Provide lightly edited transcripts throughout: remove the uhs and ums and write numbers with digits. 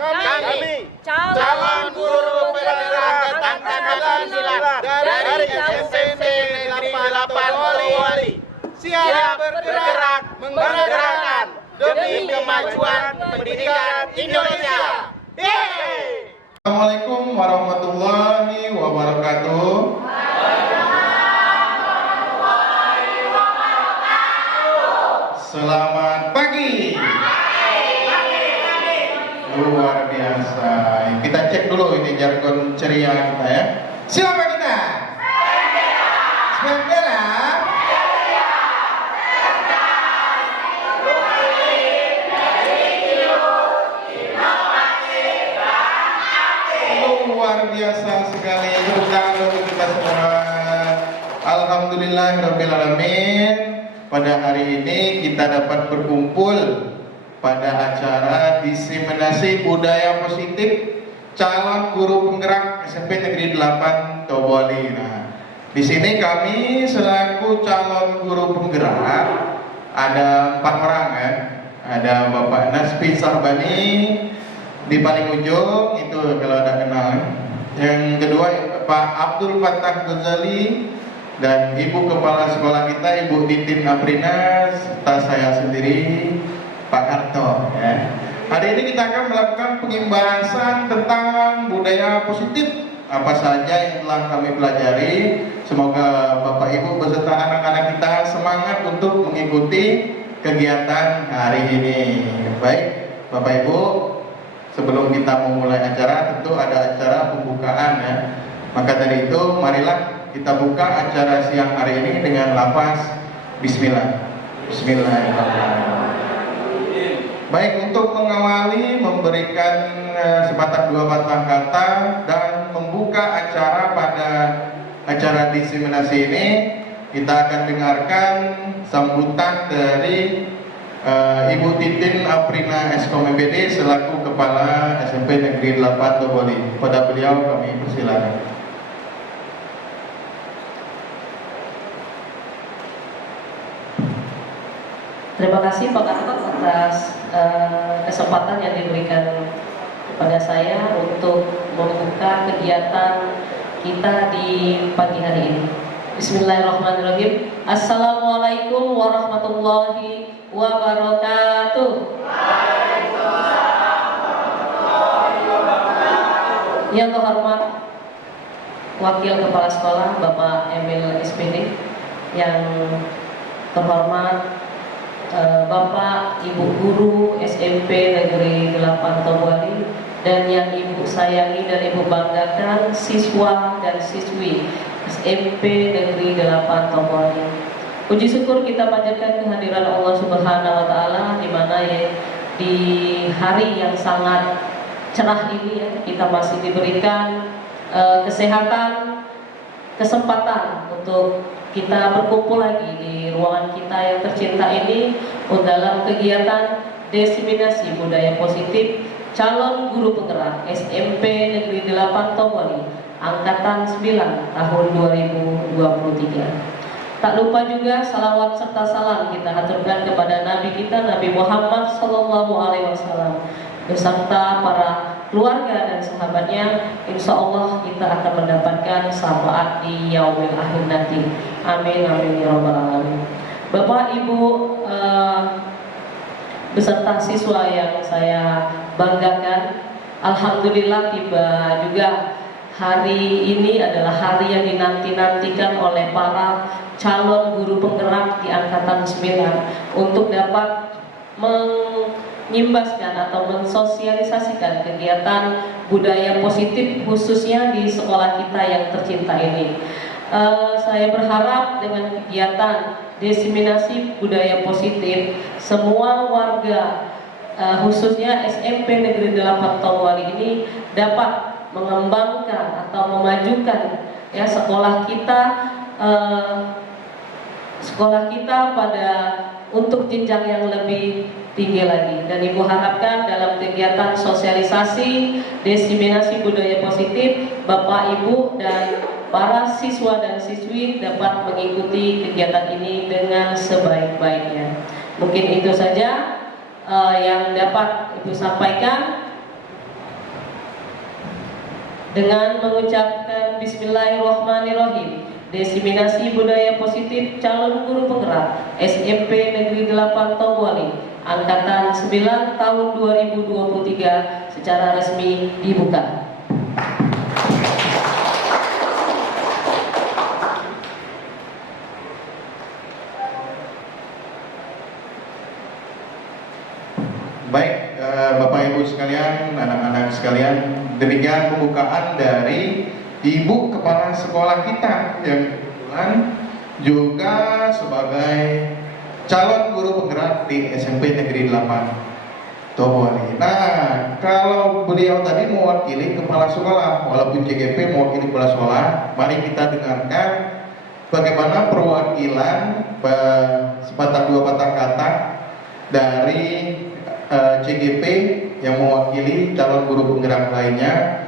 kami calon guru penggerak angkatan silat dari SMP Negeri 8 Togowali siap bergerak menggerakkan demi kemajuan pendidikan Indonesia. Assalamualaikum warahmatullahi wabarakatuh. Selamat pagi. Luar biasa. Kita cek dulu ini jargon ceria kita ya. Siapa kita? Sepeda. Luar biasa sekali. Tepuk tangan untuk kita semua. Alhamdulillahirabbil alamin. Pada hari ini kita dapat berkumpul pada acara diseminasi budaya positif calon guru penggerak SMP Negeri 8 Togowali. Nah, di sini kami selaku calon guru penggerak ada 4 orang ya. Ada Bapak Naspi Sahbani di paling ujung itu kalau ada kenal. Yang kedua Pak Abdul Fattah Ghazali dan Ibu Kepala Sekolah kita Ibu Titin Aprina serta saya sendiri Pak Harto ya. Hari ini kita akan melakukan pembahasan tentang budaya positif apa saja yang telah kami pelajari. Semoga Bapak Ibu beserta anak-anak kita semangat untuk mengikuti kegiatan hari ini. Baik Bapak Ibu, sebelum kita memulai acara tentu ada acara pembukaan ya. Maka dari itu marilah kita buka acara siang hari ini dengan lafaz Bismillah. Bismillahirrahmanirrahim. Baik, untuk mengawali memberikan sepatah dua patah kata dan membuka acara pada acara diseminasi ini, kita akan dengarkan sambutan dari Ibu Titin Aprina Eskom MPD selaku Kepala SMP Negeri 8 Togowali. Pada beliau kami persilakan. Terima kasih Pak Gatot atas kesempatan yang diberikan kepada saya untuk membuka kegiatan kita di pagi hari ini. Bismillahirrahmanirrahim. Assalamualaikum warahmatullahi wabarakatuh. Yang terhormat Wakil Kepala Sekolah Bapak Emil SPD, yang terhormat Bapak Ibu Guru SMP Negeri 8 Togowali, dan yang Ibu sayangi dan Ibu banggakan siswa dan siswi SMP Negeri 8 Togowali. Puji syukur kita panjatkan kehadiran Allah Subhanahu wa taala di mana ya di hari yang sangat cerah ini ya, kita masih diberikan kesehatan, kesempatan untuk kita berkumpul lagi di ruangan kita yang tercinta ini dalam kegiatan diseminasi budaya positif calon guru penggerak SMP Negeri 8 Togowali Angkatan 9 tahun 2023. Tak lupa juga salawat serta salam kita haturkan kepada Nabi kita Nabi Muhammad SAW beserta para keluarga dan sahabatnya. Insya Allah kita akan mendapatkan syafaat di yaumil akhir nanti. Amin amin ya rabbal alamin. Bapak Ibu beserta siswa yang saya banggakan, alhamdulillah tiba juga hari ini adalah hari yang dinanti-nantikan oleh para calon guru penggerak di Angkatan 9 untuk dapat menyimbaskan atau mensosialisasikan kegiatan budaya positif khususnya di sekolah kita yang tercinta ini. Saya berharap dengan kegiatan diseminasi budaya positif semua warga khususnya SMP Negeri 8 Togowali ini dapat mengembangkan atau memajukan ya sekolah kita pada untuk jenjang yang lebih tinggi lagi. Dan Ibu harapkan dalam kegiatan sosialisasi diseminasi budaya positif Bapak Ibu dan para siswa dan siswi dapat mengikuti kegiatan ini dengan sebaik-baiknya. Mungkin itu saja yang dapat Ibu sampaikan. dengan mengucapkan Bismillahirrahmanirrahim. Diseminasi budaya positif calon guru penggerak SMP Negeri 8 Tobwali Angkatan 9 tahun 2023 secara resmi dibuka. Baik, Bapak Ibu sekalian, anak-anak sekalian, demikian pembukaan dari Ibu Kepala Sekolah kita yang kebetulan juga sebagai calon guru penggerak di SMP Negeri 8 Tobwali. Nah, kalau beliau tadi mewakili kepala sekolah, walaupun CGP mewakili kepala sekolah, mari kita dengarkan bagaimana perwakilan sepatah dua patah kata dari CGP yang mewakili calon guru penggerak lainnya.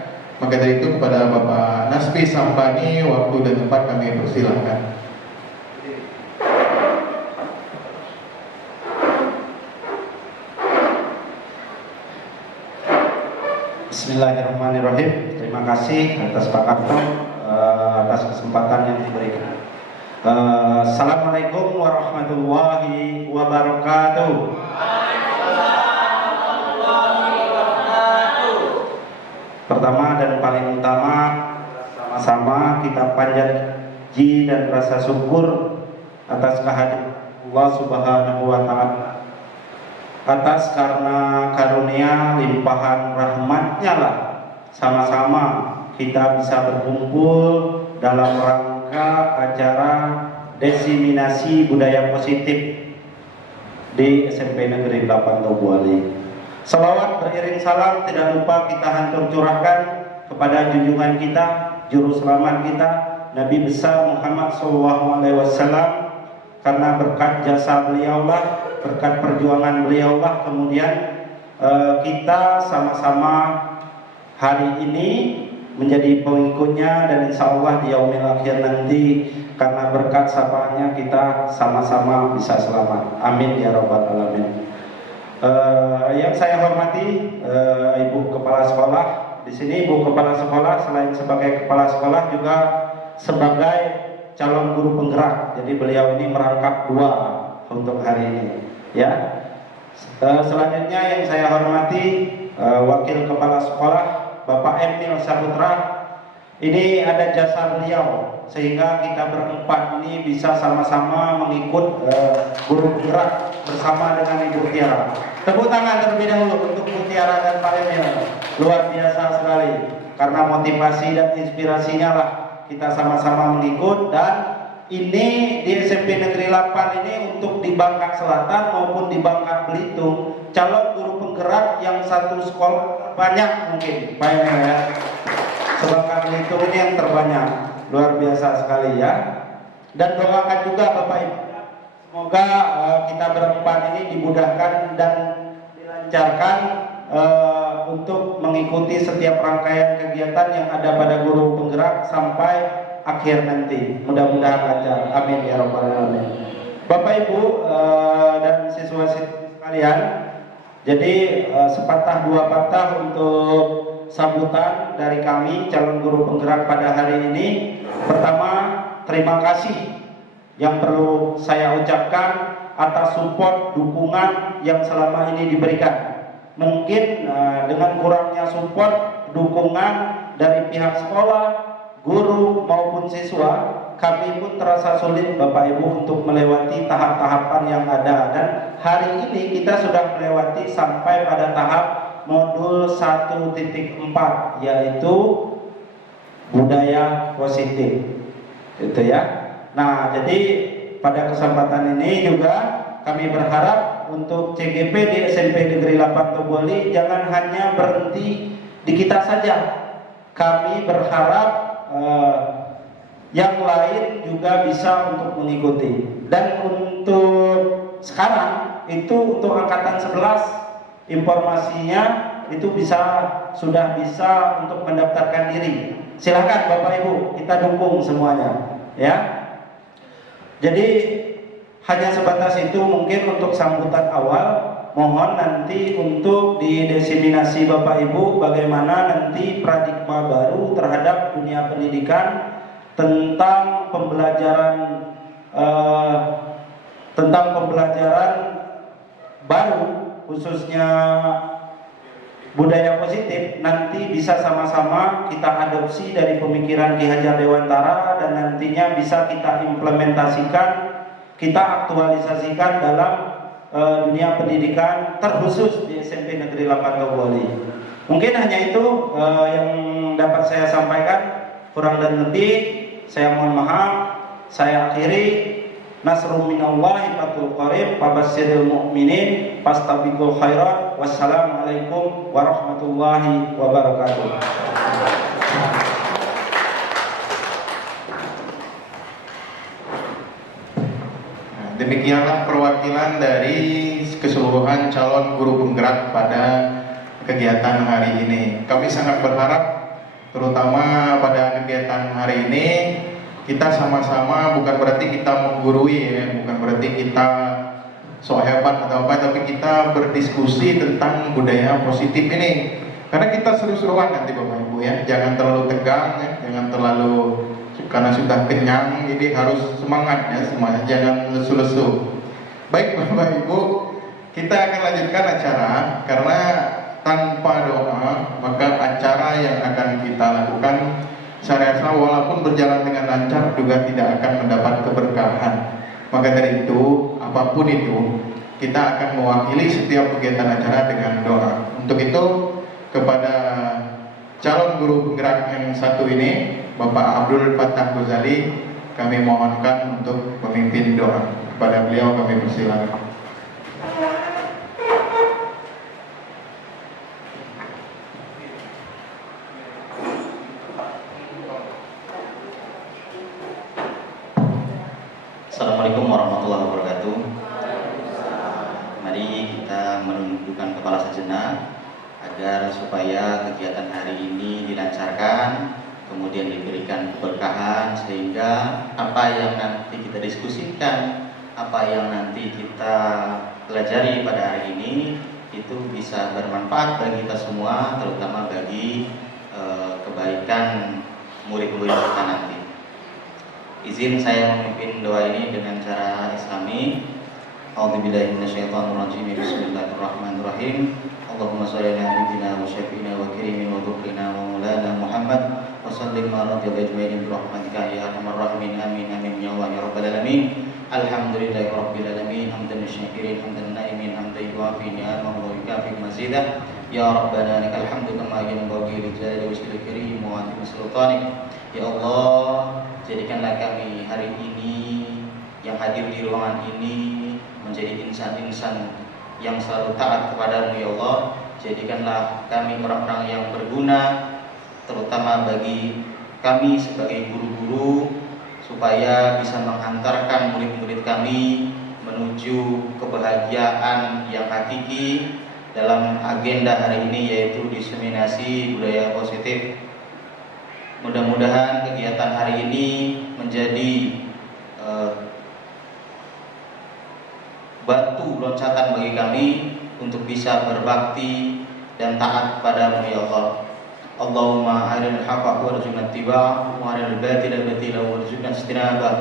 Maka dari itu kepada Bapak Nasbi Sampani, waktu dan tempat kami persilahkan. Bismillahirrahmanirrahim. Terima kasih atas Pak Karto atas kesempatan yang diberikan. Assalamualaikum warahmatullahi wabarakatuh. Pertama dan paling utama, sama-sama kita panjatkan puji dan rasa syukur atas kehadiran Allah Subhanahu wa Ta'ala, atas karena karunia limpahan rahmatnya lah sama-sama kita bisa berkumpul dalam rangka acara diseminasi budaya positif di SMP Negeri 8 Tobwali. Salawat beriring salam tidak lupa kita hancur curahkan kepada junjungan kita, juru selamat kita, Nabi besar Muhammad SAW, karena berkat jasa beliaulah, berkat perjuangan beliaulah kemudian kita sama-sama hari ini menjadi pengikutnya, dan insya Allah di yaumil akhir nanti karena berkat syafaatnya kita sama-sama bisa selamat. Amin ya rabbal alamin. Yang saya hormati Ibu Kepala Sekolah di sini. Ibu Kepala Sekolah selain sebagai kepala sekolah juga sebagai calon guru penggerak. Jadi beliau ini merangkap dua untuk hari ini. Ya. Selanjutnya yang saya hormati Wakil Kepala Sekolah Bapak Emil Saputra. Ini ada jasa beliau sehingga kita berempat ini bisa sama-sama mengikut guru penggerak bersama dengan Ibu Tiara. Tepuk tangan terlebih dahulu untuk Bu Tiara dan Pak Emil. Luar biasa sekali, karena motivasi dan inspirasinya lah kita sama-sama mengikut. Dan ini di SMP Negeri 8 ini untuk di Bangka Selatan maupun di Bangka Belitung, calon guru penggerak yang satu sekolah banyak mungkin Pak Emil ya. Bangka Belitung ini yang terbanyak, luar biasa sekali ya. Dan doakan juga Bapak Ibu, semoga kita berempat ini dimudahkan dan dilancarkan untuk mengikuti setiap rangkaian kegiatan yang ada pada guru penggerak sampai akhir nanti. Mudah-mudahan lancar. Amin ya rabbal alamin. Bapak Ibu dan siswa-siswi sekalian, jadi sepatah dua patah untuk sambutan dari kami calon guru penggerak pada hari ini. Pertama, terima kasih yang perlu saya ucapkan atas support, dukungan yang selama ini diberikan. Mungkin dengan kurangnya support, dukungan dari pihak sekolah, guru maupun siswa, kami pun terasa sulit Bapak Ibu untuk melewati tahap-tahapan yang ada. Dan hari ini kita sudah melewati sampai pada tahap modul 1.4, yaitu budaya positif, gitu ya. Nah, jadi pada kesempatan ini juga kami berharap untuk CGP di SMP Negeri 8 Tobwali jangan hanya berhenti di kita saja. Kami berharap yang lain juga bisa untuk mengikuti. Dan untuk sekarang itu untuk angkatan 11 informasinya itu sudah bisa untuk mendaftarkan diri. Silakan Bapak Ibu, kita dukung semuanya ya. Jadi hanya sebatas itu mungkin untuk sambutan awal. mohon nanti untuk didiseminasi Bapak Ibu bagaimana nanti paradigma baru terhadap dunia pendidikan tentang pembelajaran baru, khususnya budaya positif, nanti bisa sama-sama kita adopsi dari pemikiran Ki Hajar Dewantara dan nantinya bisa kita implementasikan, kita aktualisasikan dalam dunia pendidikan terkhusus di SMP Negeri 8 Toboli. Mungkin hanya itu yang dapat saya sampaikan. Kurang dan lebih saya mohon maaf. Saya akhiri. Nasrun minallahi fathul qarib fabasyiril mu'minin fastabiqul khairat. Wassalamualaikum warahmatullahi wabarakatuh. Demikianlah perwakilan dari keseluruhan calon guru penggerak pada kegiatan hari ini. Kami sangat berharap terutama pada kegiatan hari ini kita sama-sama, bukan berarti kita menggurui ya, bukan berarti kita so hebat atau apa, tapi kita berdiskusi tentang budaya positif ini. Karena kita seru-seruan nanti Bapak Ibu ya, jangan terlalu tegang ya, jangan terlalu karena sudah kenyang, jadi harus semangat ya semuanya, jangan lesu-lesu. Baik Bapak Ibu, kita akan lanjutkan acara karena tanpa doa maka acara yang akan kita lakukan saya rasa walaupun berjalan dengan lancar juga tidak akan mendapat keberkahan. Maka dari itu, apapun itu, kita akan mewakili setiap kegiatan acara dengan doa. Untuk itu, kepada calon guru penggerak yang satu ini, Bapak Abdul Fattah Ghazali, kami mohonkan untuk memimpin doa. Kepada beliau kami persilakan. Assalamualaikum warahmatullahi wabarakatuh. Mari kita menundukkan kepala sejenak agar supaya kegiatan hari ini dilancarkan, kemudian diberikan keberkahan sehingga apa yang nanti kita diskusikan, apa yang nanti kita pelajari pada hari ini itu bisa bermanfaat bagi kita semua, terutama bagi kebaikan murid-murid kita nanti. Izin saya memimpin doa ini dengan cara Islami. A'udzubillahi minasyaitonirrajim. Bismillahirrahmanirrahim. Allahumma shalli ala nabiyyina wa syafi'ina wa karimin wa dhukrina wa maulana Muhammad wa sallim ala radhiyallahu ajma'in bi rahmatika ya arhamar rahimin. Amin amin ya Allah ya rabbal alamin. Alhamdulillahi rabbil alamin. Hamdan syakirin hamdan naimin hamdan yuafi ni'amahu wa yukafi mazidah. Ya Rabbana lakal hamdu kama yanbaghi li jalali wajhikal karim wa 'azimi sultanik. Ya Allah, jadikanlah kami hari ini yang hadir di ruangan ini menjadi insan-insan yang selalu taat kepadamu ya Allah. Jadikanlah kami orang-orang yang berguna, terutama bagi kami sebagai guru-guru, supaya bisa menghantarkan murid-murid kami menuju kebahagiaan yang hakiki dalam agenda hari ini, yaitu diseminasi budaya positif. Mudah-mudahan kegiatan hari ini menjadi batu loncatan bagi kami untuk bisa berbakti dan taat kepadamu ya Allah. Allahumma arinal haqqa warzuqna ittiba'ah wa arinal batila batila warzuqna ijtinabah.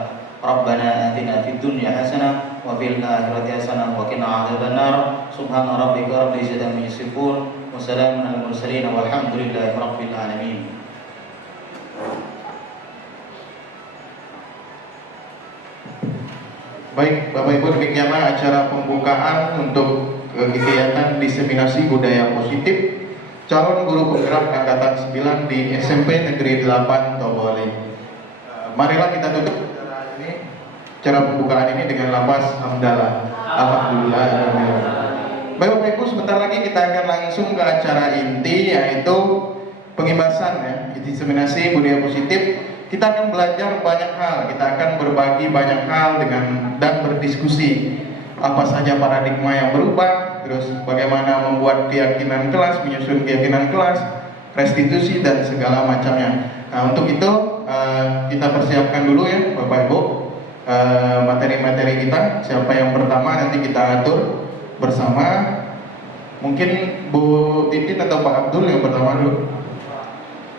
Rabbana atina fid dunya hasanah wa fil akhirati hasanah wa qina adzabannar. Subhana rabbika rabbil izzati amma yasifun wa salamun alal mursalin walhamdulillahi rabbil alamin. Baik, Bapak Ibu, demikianlah acara pembukaan untuk kegiatan diseminasi budaya positif calon guru penggerak angkatan 9 di SMP Negeri 8 Toboli. Marilah kita tutup acara ini, acara pembukaan ini dengan lafaz hamdalah. Alhamdulillah. Baik Bapak Ibu, sebentar lagi kita akan langsung ke acara inti, yaitu pengibasan ya, diseminasi budaya positif. Kita akan belajar banyak hal, kita akan berbagi banyak hal dan berdiskusi apa saja paradigma yang berubah, terus bagaimana membuat keyakinan kelas, menyusun keyakinan kelas, restitusi dan segala macamnya. Nah untuk itu kita persiapkan dulu ya Bapak Ibu materi-materi kita. Siapa yang pertama nanti kita atur bersama. Mungkin Bu Titin atau Pak Abdul yang pertama dulu.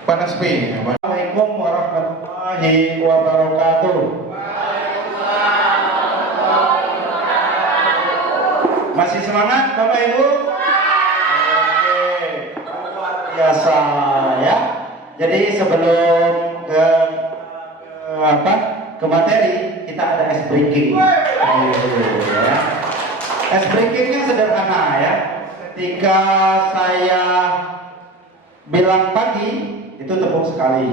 Pak Nasmi. Assalamualaikum warahmatullahi wabarakatuh. Masih semangat Bapak Ibu? Oke, luar biasa ya. Jadi sebelum ke materi, kita ada ice breaking. Ya. Ice breakingnya sederhana ya. Ketika saya bilang pagi, itu tepuk sekali.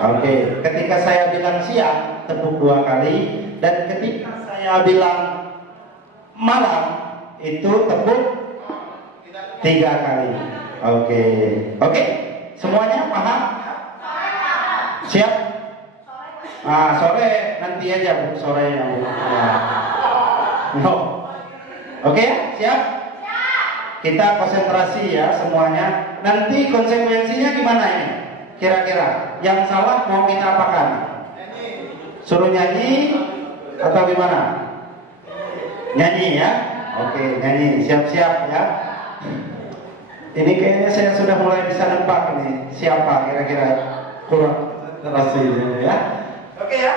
Oke. Ketika saya bilang siang, tepuk 2 kali. Dan ketika saya bilang malam, itu tepuk 3 kali. Oke. Semuanya paham? Siap? Sore nanti aja Bu, sorenya Bu. No. Oke, siap? Kita konsentrasi ya semuanya. Nanti konsekuensinya gimana ini? Kira-kira yang salah mau kita apakan? Suruh nyanyi atau gimana? Nyanyi ya? Oke, nyanyi. Siap-siap ya. Ini kayaknya saya sudah mulai bisa nebak nih. Siapa kira-kira kurang konsentrasi ya? Oke ya?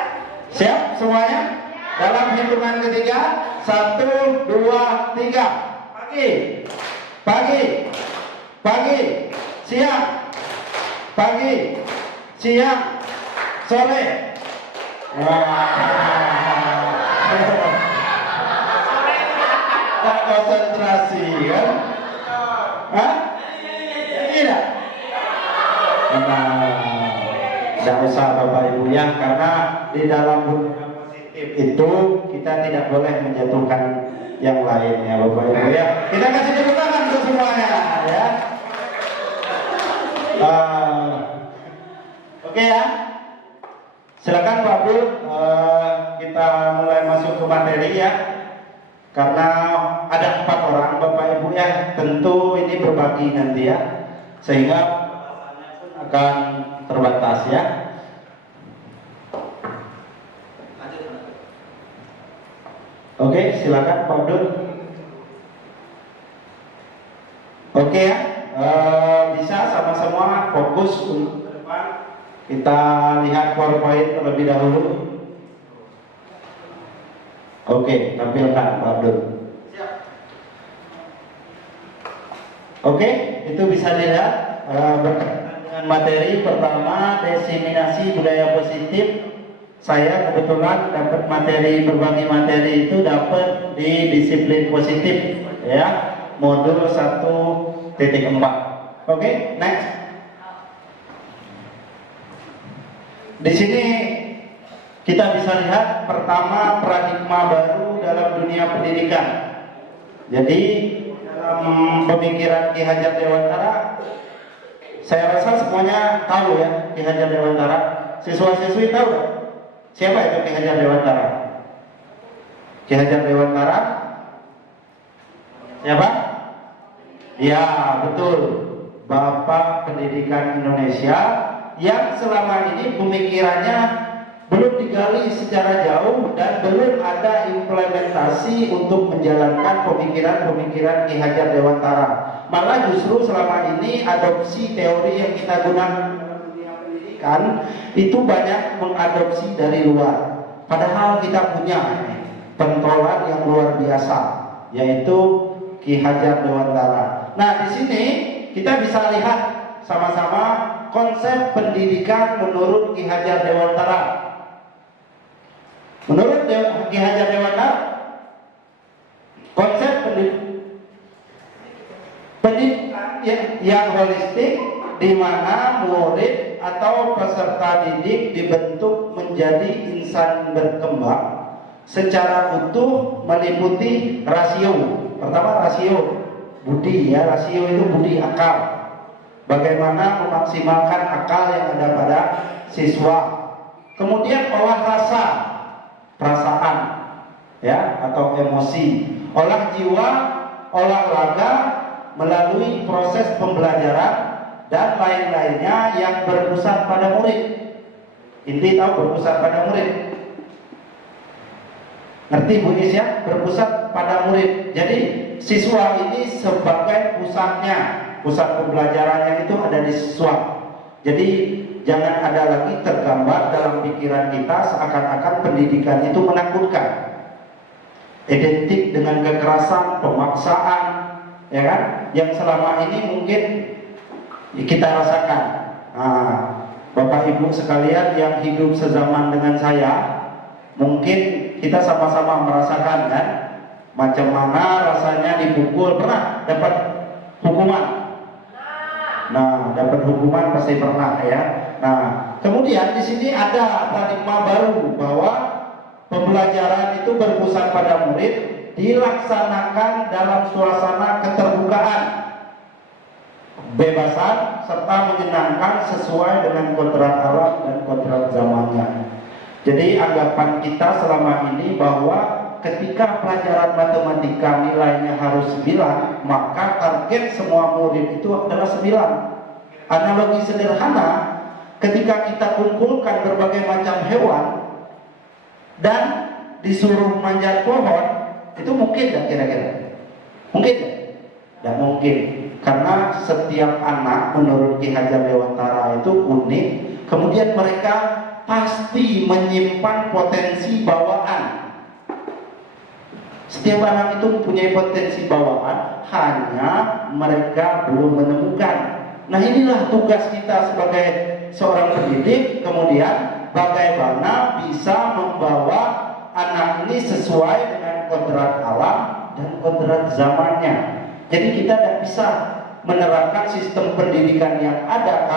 Siap semuanya? Dalam hitungan ketiga, 1, 2, 3. Pagi, siang, sore. Tak konsentrasi kan? Hah? Tidak. Tidak usah Bapak Ibu ya, karena di dalam budaya positif itu kita tidak boleh menjatuhkan yang lain ya Bapak Ibu ya. Kita kasih tepuk tangan untuk semuanya ya. Oke ya. Silakan Pak Abdul, kita mulai masuk ke materi ya. Karena ada 4 orang Bapak Ibu ya, tentu ini berbagi nanti ya, sehingga akan terbatas ya. Oke, silakan Pak Abdul. Oke ya, bisa sama-sama fokus untuk ke depan. Kita lihat PowerPoint terlebih dahulu. Oke, tampilkan Pak Abdul. Oke, itu bisa dilihat berkaitan dengan materi pertama, diseminasi budaya positif. Saya kebetulan dapat berbagi materi itu dapat di disiplin positif ya, modul 1.4. Oke, next. Di sini kita bisa lihat pertama paradigma baru dalam dunia pendidikan. Jadi dalam pemikiran Ki Hajar Dewantara, saya rasa semuanya tahu ya Ki Hajar Dewantara. Siswa-siswi tahu gak? Siapa itu Ki Hajar Dewantara? Ki Hajar Dewantara? Siapa? Ya betul, Bapak Pendidikan Indonesia yang selama ini pemikirannya belum digali secara jauh dan belum ada implementasi untuk menjalankan pemikiran-pemikiran Ki Hajar Dewantara. Malah justru selama ini adopsi teori yang kita gunakan dalam dunia pendidikan itu banyak mengadopsi dari luar. Padahal kita punya pentolan yang luar biasa, yaitu Ki Hajar Dewantara. Nah, di sini kita bisa lihat sama-sama konsep pendidikan menurut Ki Hajar Dewantara. Menurut Ki Hajar Dewantara, konsep pendidikan yang holistik di mana murid atau peserta didik dibentuk menjadi insan berkembang secara utuh meliputi rasio. Pertama rasio budi ya, rasio itu budi akal. Bagaimana memaksimalkan akal yang ada pada siswa. Kemudian olah rasa, perasaan ya atau emosi, olah jiwa, olah raga melalui proses pembelajaran dan lain-lainnya yang berpusat pada murid. Inti tahu berpusat pada murid? Ngerti Bu Is ya? Berpusat pada murid. Jadi siswa ini sebagai pusatnya, pusat pembelajarannya itu ada di siswa. Jadi jangan ada lagi tergambar dalam pikiran kita seakan-akan pendidikan itu menakutkan, identik dengan kekerasan, pemaksaan, ya kan? Yang selama ini mungkin kita rasakan. Nah, Bapak Ibu sekalian yang hidup sezaman dengan saya, mungkin kita sama-sama merasakan kan, macam mana rasanya dipukul. Pernah dapat hukuman? Nah, dapat hukuman pasti pernah ya. Nah, kemudian di sini ada paradigma baru bahwa pembelajaran itu berpusat pada murid, dilaksanakan dalam suasana keterbukaan, bebasan serta menyenangkan sesuai dengan kodrat alam dan kodrat zamannya. Jadi anggapan kita selama ini bahwa ketika pelajaran matematika nilainya harus 9, maka target semua murid itu adalah 9. Analogi sederhana, ketika kita kumpulkan berbagai macam hewan dan disuruh manjat pohon, itu mungkin tidak kira-kira? Mungkin tidak? Tidak mungkin, karena setiap anak menurut Ki Hajar Dewantara itu unik. Kemudian mereka pasti menyimpan potensi bawaan. Setiap anak itu mempunyai potensi bawaan, hanya mereka belum menemukan. Nah, inilah tugas kita sebagai seorang pendidik, kemudian bagaimana bisa membawa anak ini sesuai dengan kodrat alam dan kodrat zamannya. Jadi kita tidak bisa menerapkan sistem pendidikan yang ada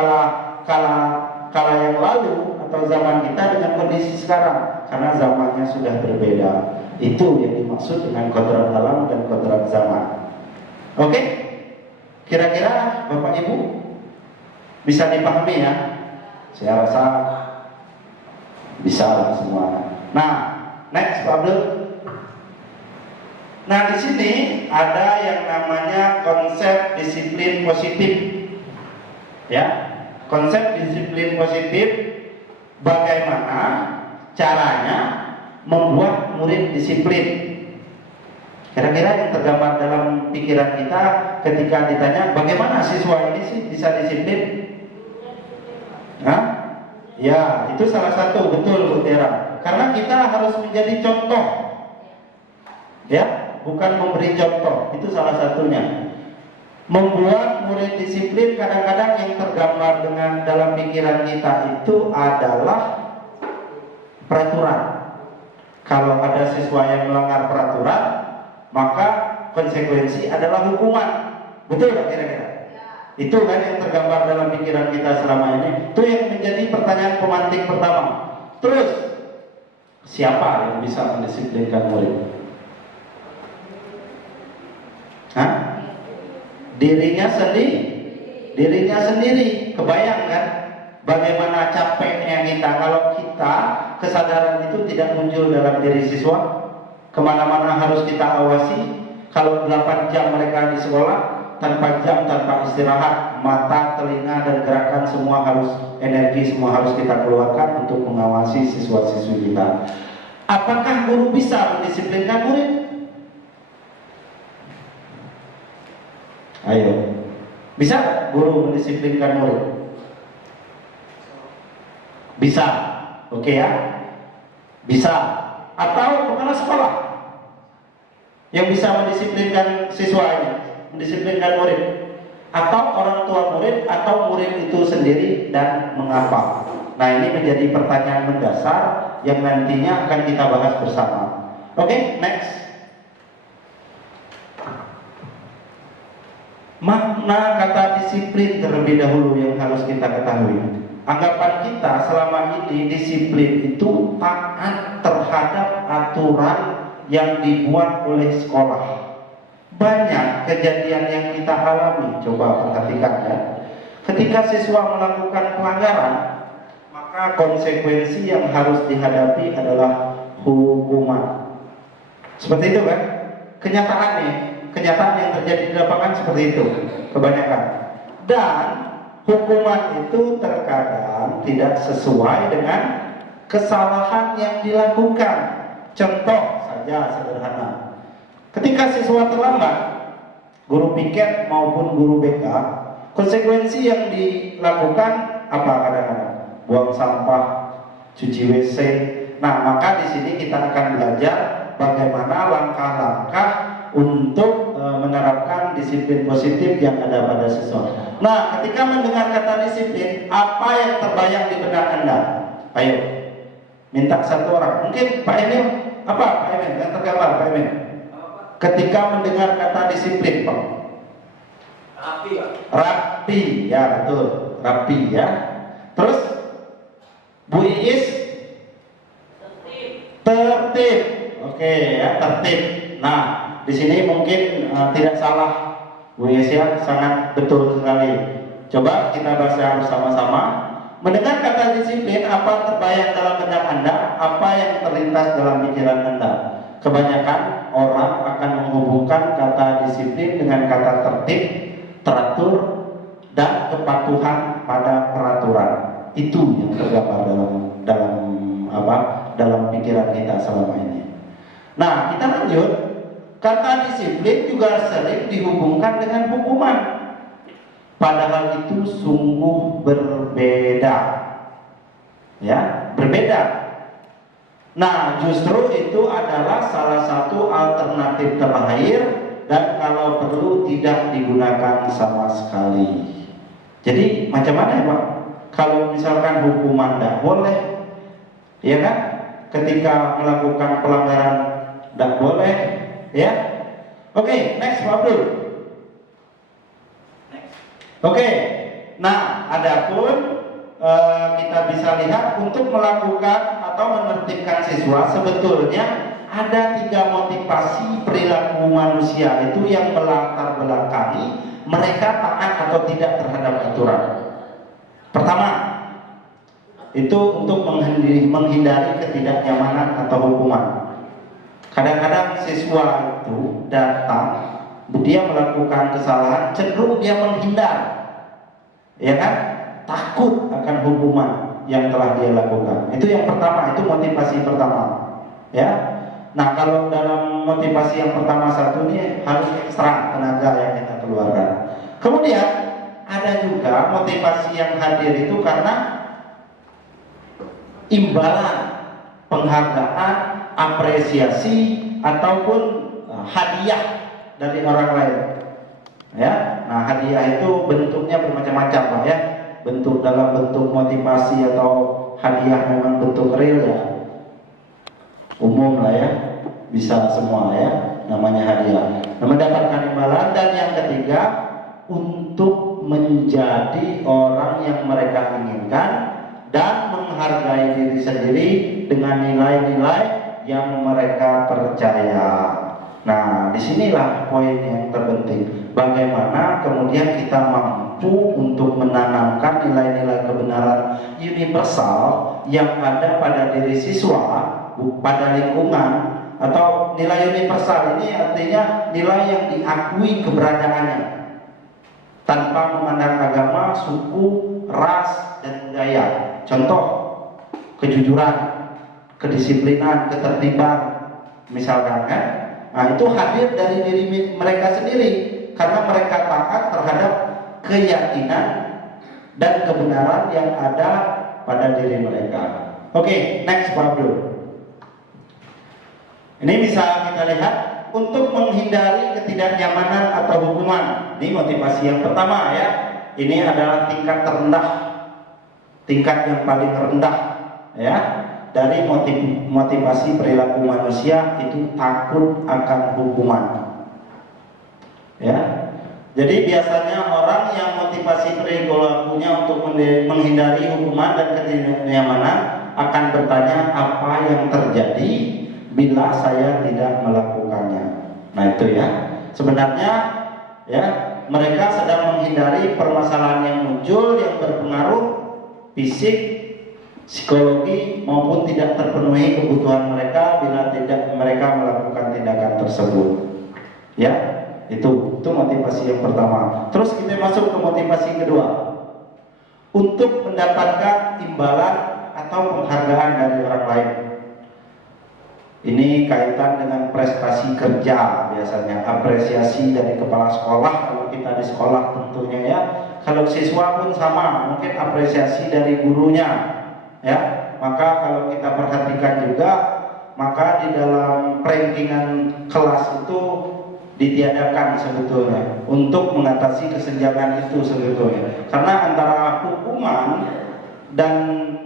kala yang lalu atau zaman kita dengan kondisi sekarang, karena zamannya sudah berbeda. Itu yang dimaksud dengan kodrat alam dan kodrat zaman. Oke? Kira-kira Bapak Ibu bisa dipahami ya? Saya rasa bisa lah semua. Nah, next Pak Abdul. Nah, di sini ada yang namanya konsep disiplin positif. Ya, konsep disiplin positif, bagaimana caranya membuat murid disiplin. Kira-kira yang tergambar dalam pikiran kita ketika ditanya bagaimana siswa ini sih bisa disiplin? Hah? Ya, itu salah satu, betul Bu Tera. Karena kita harus menjadi contoh. Ya, bukan memberi contoh, itu salah satunya. Membuat murid disiplin kadang-kadang yang tergambar dengan dalam pikiran kita itu adalah peraturan. Kalau ada siswa yang melanggar peraturan, maka konsekuensi adalah hukuman. Betul nggak kira-kira? Itu kan yang tergambar dalam pikiran kita selama ini. Itu yang menjadi pertanyaan pemantik pertama. Terus, siapa yang bisa mendisiplinkan murid? Hah? Dirinya sendiri. Kebayang kan bagaimana capeknya kita kalau kita kesadaran itu tidak muncul dalam diri siswa. Kemana-mana harus kita awasi. Kalau 8 jam mereka di sekolah, tanpa jam, tanpa istirahat, mata, telinga, dan gerakan semua harus, energi semua harus kita keluarkan untuk mengawasi siswa-siswi kita. Apakah guru bisa mendisiplinkan murid? Ayo, bisa guru mendisiplinkan murid? Bisa, oke ya? Bisa. Atau kepala sekolah yang bisa mendisiplinkan siswa ini, mendisiplinkan murid, atau orang tua murid, atau murid itu sendiri, dan mengapa? Nah, ini menjadi pertanyaan mendasar yang nantinya akan kita bahas bersama. Oke, next. Makna kata disiplin terlebih dahulu yang harus kita ketahui. Anggapan kita selama ini disiplin itu taat terhadap aturan yang dibuat oleh sekolah. Banyak kejadian yang kita alami, coba perhatikan ya. Ketika siswa melakukan pelanggaran, maka konsekuensi yang harus dihadapi adalah hukuman. Seperti itu kan? Kenyataan yang terjadi di lapangan seperti itu kebanyakan. Dan hukuman itu terkadang tidak sesuai dengan kesalahan yang dilakukan. Contoh saja sederhana. Ketika siswa terlambat, guru piket maupun guru BK, konsekuensi yang dilakukan apa kadang-kadang? Buang sampah, cuci WC. Nah, maka di sini kita akan belajar bagaimana langkah-langkah untuk menerapkan disiplin positif yang ada pada siswa. Nah, ketika mendengar kata disiplin, apa yang terbayang di benak Anda? Ayo, minta satu orang. Mungkin Pak Emil, apa Pak Emil? Yang tergambar Pak Emil. Ketika mendengar kata disiplin, Pak. Rapi, Pak. Rapi, ya betul, rapi ya. Terus Bu Iis? Tertib. Oke ya, tertib. Nah, di sini mungkin tidak salah Bu Iis ya, sangat betul sekali. Coba kita baca bersama-sama. Mendengar kata disiplin, apa terbayang dalam benak Anda? Apa yang terlintas dalam pikiran Anda? Kebanyakan orang akan menghubungkan kata disiplin dengan kata tertib, teratur, dan kepatuhan pada peraturan. Itu yang tergambar dalam pikiran kita selama ini. Nah, kita lanjut. Kata disiplin juga sering dihubungkan dengan hukuman. Padahal itu sungguh berbeda. Ya, berbeda. Nah, justru itu adalah salah satu alternatif terakhir dan kalau perlu tidak digunakan sama sekali. Jadi macam mana ya Pak? Kalau misalkan hukuman tidak boleh, ya kan? Ketika melakukan pelanggaran tidak boleh, ya. Oke, next Pak Abdul. Oke, nah adapun kita bisa lihat untuk melakukan atau menertibkan siswa sebetulnya ada 3 motivasi perilaku manusia itu yang melatar belakangi mereka taat atau tidak terhadap aturan. Pertama, itu untuk menghindari ketidaknyamanan atau hukuman. Kadang-kadang siswa itu datang, dia melakukan kesalahan, cenderung dia menghindar, ya kan? Takut akan hukuman yang telah dia lakukan. Itu yang pertama, itu motivasi pertama, ya. Nah, kalau dalam motivasi yang pertama satu ini harus ekstra tenaga yang kita keluarkan. Kemudian ada juga motivasi yang hadir itu karena imbalan, penghargaan, apresiasi ataupun hadiah dari orang lain. Ya, nah hadiah itu bentuknya bermacam-macam, Pak ya. Dalam bentuk motivasi atau hadiah memang bentuk real ya. Umum lah ya, bisa semua ya, namanya hadiah. Nah, mendapatkan imbalan. Dan yang ketiga, untuk menjadi orang yang mereka inginkan dan menghargai diri sendiri dengan nilai-nilai yang mereka percaya. Nah, disinilah poin yang terpenting. Bagaimana kemudian kita mampu untuk menanamkan nilai-nilai kebenaran universal yang ada pada diri siswa, pada lingkungan, atau nilai universal ini artinya nilai yang diakui keberadaannya tanpa memandang agama, suku, ras, dan budaya. Contoh, kejujuran, kedisiplinan, ketertiban, misalkan kan. Nah, itu hadir dari diri mereka sendiri karena mereka taat terhadap keyakinan dan kebenaran yang ada pada diri mereka. Oke, next Pak Abdul. Ini bisa kita lihat untuk menghindari ketidaknyamanan atau hukuman. Ini motivasi yang pertama ya. Ini adalah tingkat terendah, tingkat yang paling rendah ya. Dari motivasi perilaku manusia itu takut akan hukuman. Ya. Jadi biasanya orang yang motivasi perilakunya untuk menghindari hukuman dan ketidaknyamanan akan bertanya apa yang terjadi bila saya tidak melakukannya. Nah, itu ya. Sebenarnya ya, mereka sedang menghindari permasalahan yang muncul yang berpengaruh fisik, psikologi maupun tidak terpenuhi kebutuhan mereka bila tidak mereka melakukan tindakan tersebut. Ya, itu motivasi yang pertama. Terus kita masuk ke motivasi kedua. Untuk mendapatkan imbalan atau penghargaan dari orang lain. Ini kaitan dengan prestasi kerja biasanya, apresiasi dari kepala sekolah kalau kita di sekolah tentunya ya. Kalau siswa pun sama, mungkin apresiasi dari gurunya ya. Maka kalau kita perhatikan juga, maka di dalam rankingan kelas itu ditiadakan sebetulnya untuk mengatasi kesenjangan itu sebetulnya. Karena antara hukuman dan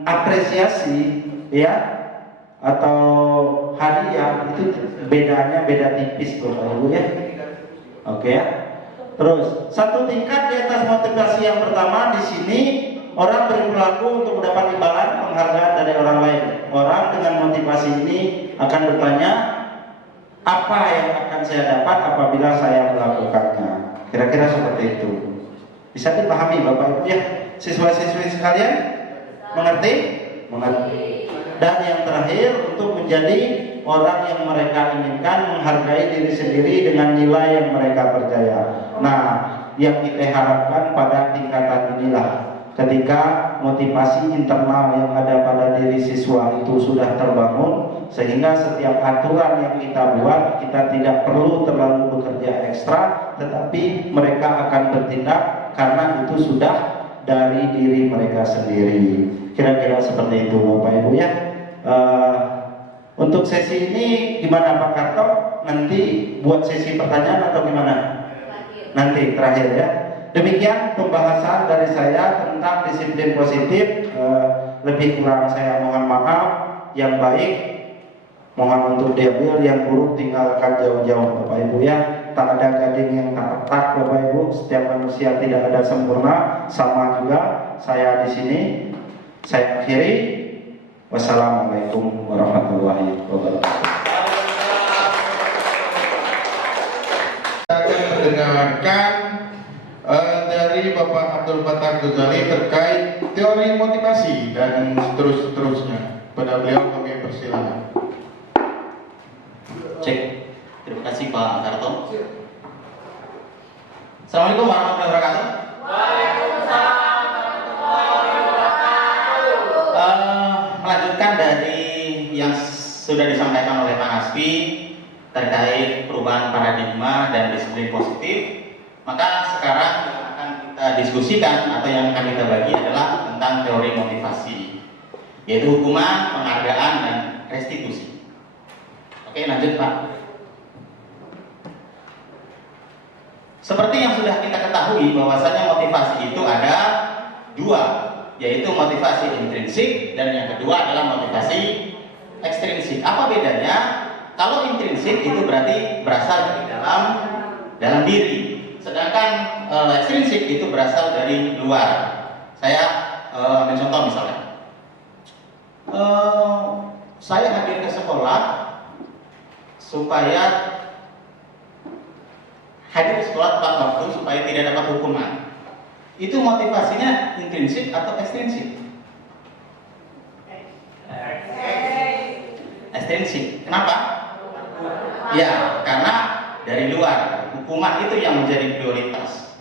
apresiasi ya atau hadiah itu bedanya beda tipis Bapak Ibu ya. Oke ya. Terus satu tingkat di atas motivasi yang pertama, di sini orang berperilaku untuk mendapat imbalan penghargaan dari orang lain. Orang dengan motivasi ini akan bertanya, apa yang akan saya dapat apabila saya melakukannya? Kira-kira seperti itu. Bisa dipahami Bapak Ibu ya? Siswa-siswi sekalian mengerti? Mengerti. Dan yang terakhir, untuk menjadi orang yang mereka inginkan, menghargai diri sendiri dengan nilai yang mereka percaya. Nah, yang kita harapkan pada tingkatan inilah, ketika motivasi internal yang ada pada diri siswa itu sudah terbangun, sehingga setiap aturan yang kita buat, kita tidak perlu terlalu bekerja ekstra, tetapi mereka akan bertindak karena itu sudah dari diri mereka sendiri. Kira-kira seperti itu Bapak Ibu ya. Untuk sesi ini gimana Pak Karto? Nanti buat sesi pertanyaan atau gimana? Nanti terakhir ya. Demikian pembahasan dari saya tentang disiplin positif. Lebih kurang saya mohon maaf. Yang baik mohon untuk diambil, yang buruk tinggalkan jauh-jauh Bapak Ibu ya. Tak ada gading yang tak retak Bapak Ibu. Setiap manusia tidak ada sempurna. Sama juga saya di sini. Saya akhiri. Wassalamualaikum warahmatullahi wabarakatuh. Kita akan mendengarkan dari Bapak Abdul Fattah Ghazali terkait teori motivasi dan seterusnya. Pada beliau kami persilakan. Cek. Terima kasih Pak Karto. Assalamualaikum warahmatullahi wabarakatuh. Melanjutkan dari yang sudah disampaikan oleh Pak Hasbi terkait perubahan paradigma dan disiplin positif, maka sekarang yang akan kita diskusikan atau yang akan kita bagi adalah tentang teori motivasi, yaitu hukuman, penghargaan, dan restitusi. Oke, lanjut Pak. Seperti yang sudah kita ketahui bahwasanya motivasi itu ada dua, yaitu motivasi intrinsik dan yang kedua adalah motivasi ekstrinsik. Apa bedanya? Kalau intrinsik itu berarti berasal dari dalam diri, sedangkan ekstrinsik itu berasal dari luar. Saya ambil contoh misalnya, saya hadir ke sekolah supaya hadir ke sekolah tepat waktu supaya tidak dapat hukuman. Itu motivasinya intrinsik atau ekstrinsik? Ekstrinsik. Kenapa? Ya, karena dari luar. Hukuman itu yang menjadi prioritas.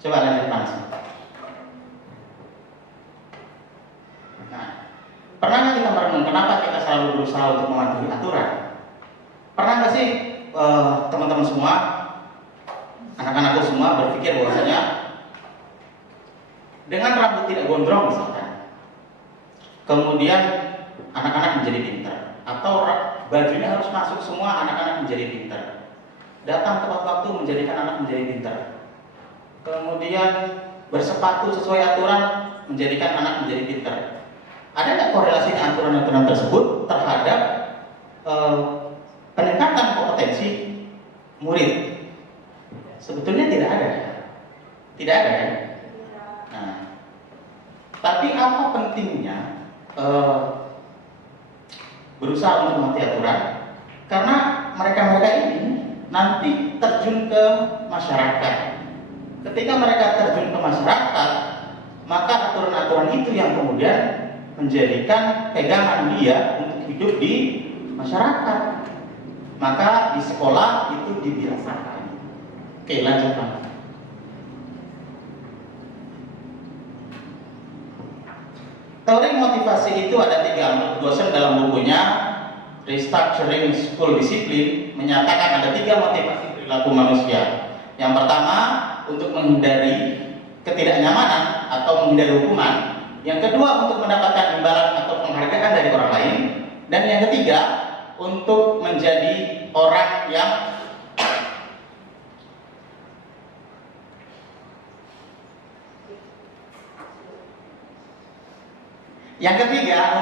Coba lanjut Mas. Nah, pernah nggak kita merenung kenapa kita selalu berusaha untuk mematuhi aturan? Pernah nggak sih teman-teman semua, anak-anakku semua berpikir bahwasanya dengan rambut tidak gondrong misalkan, kemudian anak-anak menjadi pintar, atau bajunya harus masuk semua, anak-anak menjadi pintar, datang tepat waktu menjadikan anak menjadi pintar, kemudian bersepatu sesuai aturan menjadikan anak menjadi pintar. Ada nggak korelasinya aturan-aturan tersebut terhadap peningkatan kompetensi murid? Sebetulnya tidak ada, tidak ada kan? Nah, tapi apa pentingnya berusaha untuk mematuhi aturan? Karena mereka-mereka ini nanti terjun ke masyarakat. Ketika mereka terjun ke masyarakat, maka aturan-aturan itu yang kemudian menjadikan pegangan dia untuk hidup di masyarakat. Maka di sekolah itu dibiasakan. Oke, lanjut Pak. Teori motivasi itu ada 3 menurut dosen dalam bukunya Restructuring School Discipline menyatakan ada 3 motivasi perilaku manusia. Yang pertama, untuk menghindari ketidaknyamanan atau menghindari hukuman. Yang kedua, untuk mendapatkan imbalan atau penghargaan dari orang lain. Dan yang ketiga, untuk menjadi orang yang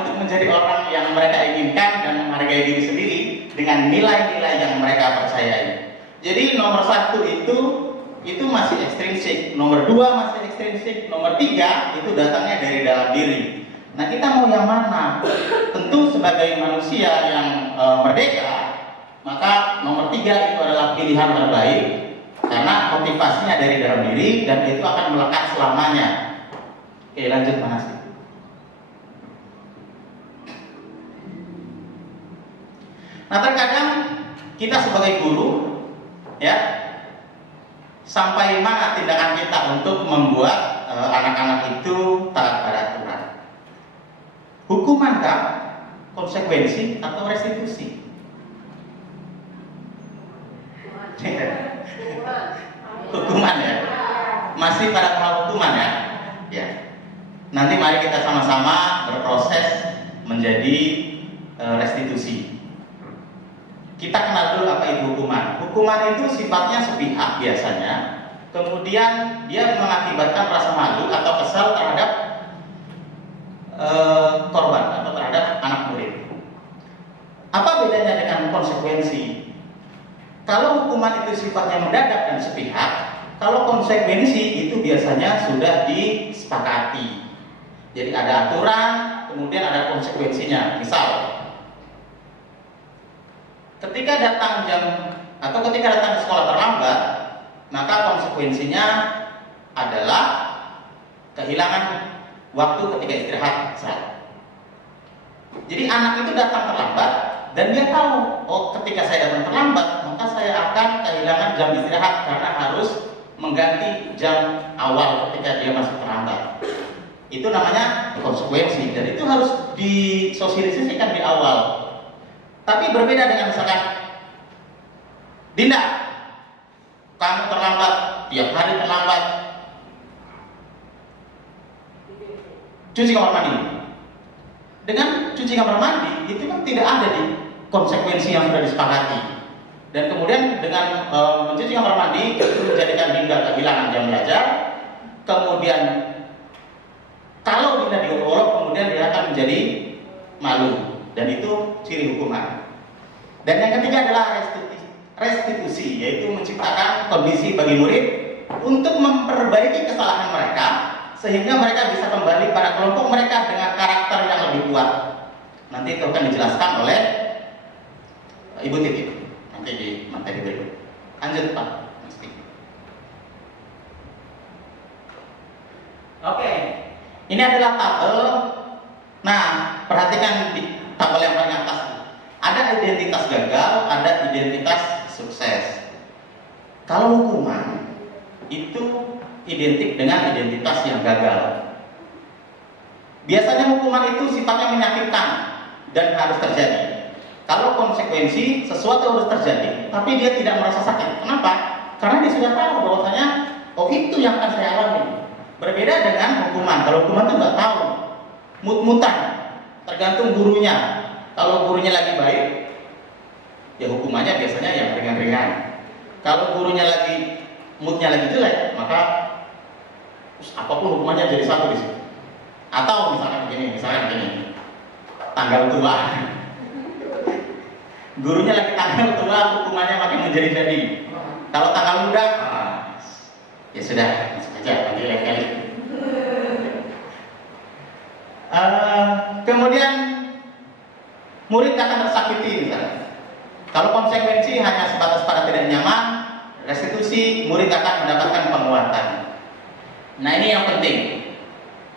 untuk menjadi orang yang mereka inginkan dan menghargai diri sendiri dengan nilai-nilai yang mereka percayai. Jadi nomor 1 itu masih ekstrinsik, nomor 2 masih ekstrinsik, nomor 3 itu datangnya dari dalam diri. Nah, kita mau yang mana? Tentu sebagai manusia yang merdeka, maka nomor 3 itu adalah pilihan terbaik karena motivasinya dari dalam diri dan itu akan melekat selamanya. Oke, lanjut Mas. Nah, terkadang kita sebagai guru, ya, sampai mana tindakan kita untuk membuat anak-anak itu taat pada aturan? Hukuman kah? Konsekuensi atau restitusi? Hukuman ya, masih pada tahap hukuman ya. Ya. Nanti mari kita sama-sama berproses menjadi restitusi. Kita kenal dulu apa itu hukuman. Hukuman itu sifatnya sepihak biasanya, kemudian dia mengakibatkan rasa malu atau kesal terhadap korban atau terhadap anak murid. Apa bedanya dengan konsekuensi? Kalau hukuman itu sifatnya mendadak dan sepihak, kalau konsekuensi itu biasanya sudah disepakati. Jadi ada aturan, kemudian ada konsekuensinya. Misal, ketika datang ke sekolah terlambat, maka konsekuensinya adalah kehilangan waktu ketika istirahat. Jadi anak itu datang terlambat dan dia tahu, oh ketika saya datang terlambat, maka saya akan kehilangan jam istirahat karena harus mengganti jam awal ketika dia masuk terlambat. Itu namanya konsekuensi dan itu harus disosialisasikan di awal. Tapi berbeda dengan misalkan, Dinda, kamu terlambat, tiap hari terlambat, cuci kamar mandi. Dengan cuci kamar mandi itu kan tidak ada di konsekuensi yang sudah disepakati. Dan kemudian dengan mencuci kamar mandi itu menjadikan Dinda kehilangan jam belajar. Kemudian kalau Dinda diolok, kemudian dia akan menjadi malu. Dan itu ciri hukuman. Dan yang ketiga adalah restitusi, yaitu menciptakan kondisi bagi murid untuk memperbaiki kesalahan mereka sehingga mereka bisa kembali pada kelompok mereka dengan karakter yang lebih kuat. Nanti itu akan dijelaskan oleh Ibu Titi nanti di materi berikut. Lanjut Pak. Oke, ini adalah tabel. Nah, perhatikan di tabel yang paling atas. Ada identitas gagal, ada identitas sukses. Kalau hukuman itu identik dengan identitas yang gagal. Biasanya hukuman itu sifatnya menyakitkan dan harus terjadi. Kalau konsekuensi sesuatu harus terjadi, tapi dia tidak merasa sakit. Kenapa? Karena dia sudah tahu bahwasanya, oh itu yang akan saya alami. Berbeda dengan hukuman. Kalau hukuman itu nggak tahu, mut-mutan, tergantung gurunya. Kalau gurunya lagi baik, ya hukumannya biasanya yang ringan-ringan. Kalau gurunya lagi moodnya lagi jelek, maka apapun hukumannya jadi satu di situ. Atau misalkan begini, tanggal tua. Gurunya lagi tanggal tua, hukumannya makin menjadi-jadi. Kalau tanggal muda, ya sudah, masuk aja, nanti lain kali. Kemudian murid akan tersakiti misalnya. Kalau konsekuensi hanya sebatas pada tidak nyaman, restitusi, murid akan mendapatkan penguatan. Nah ini yang penting.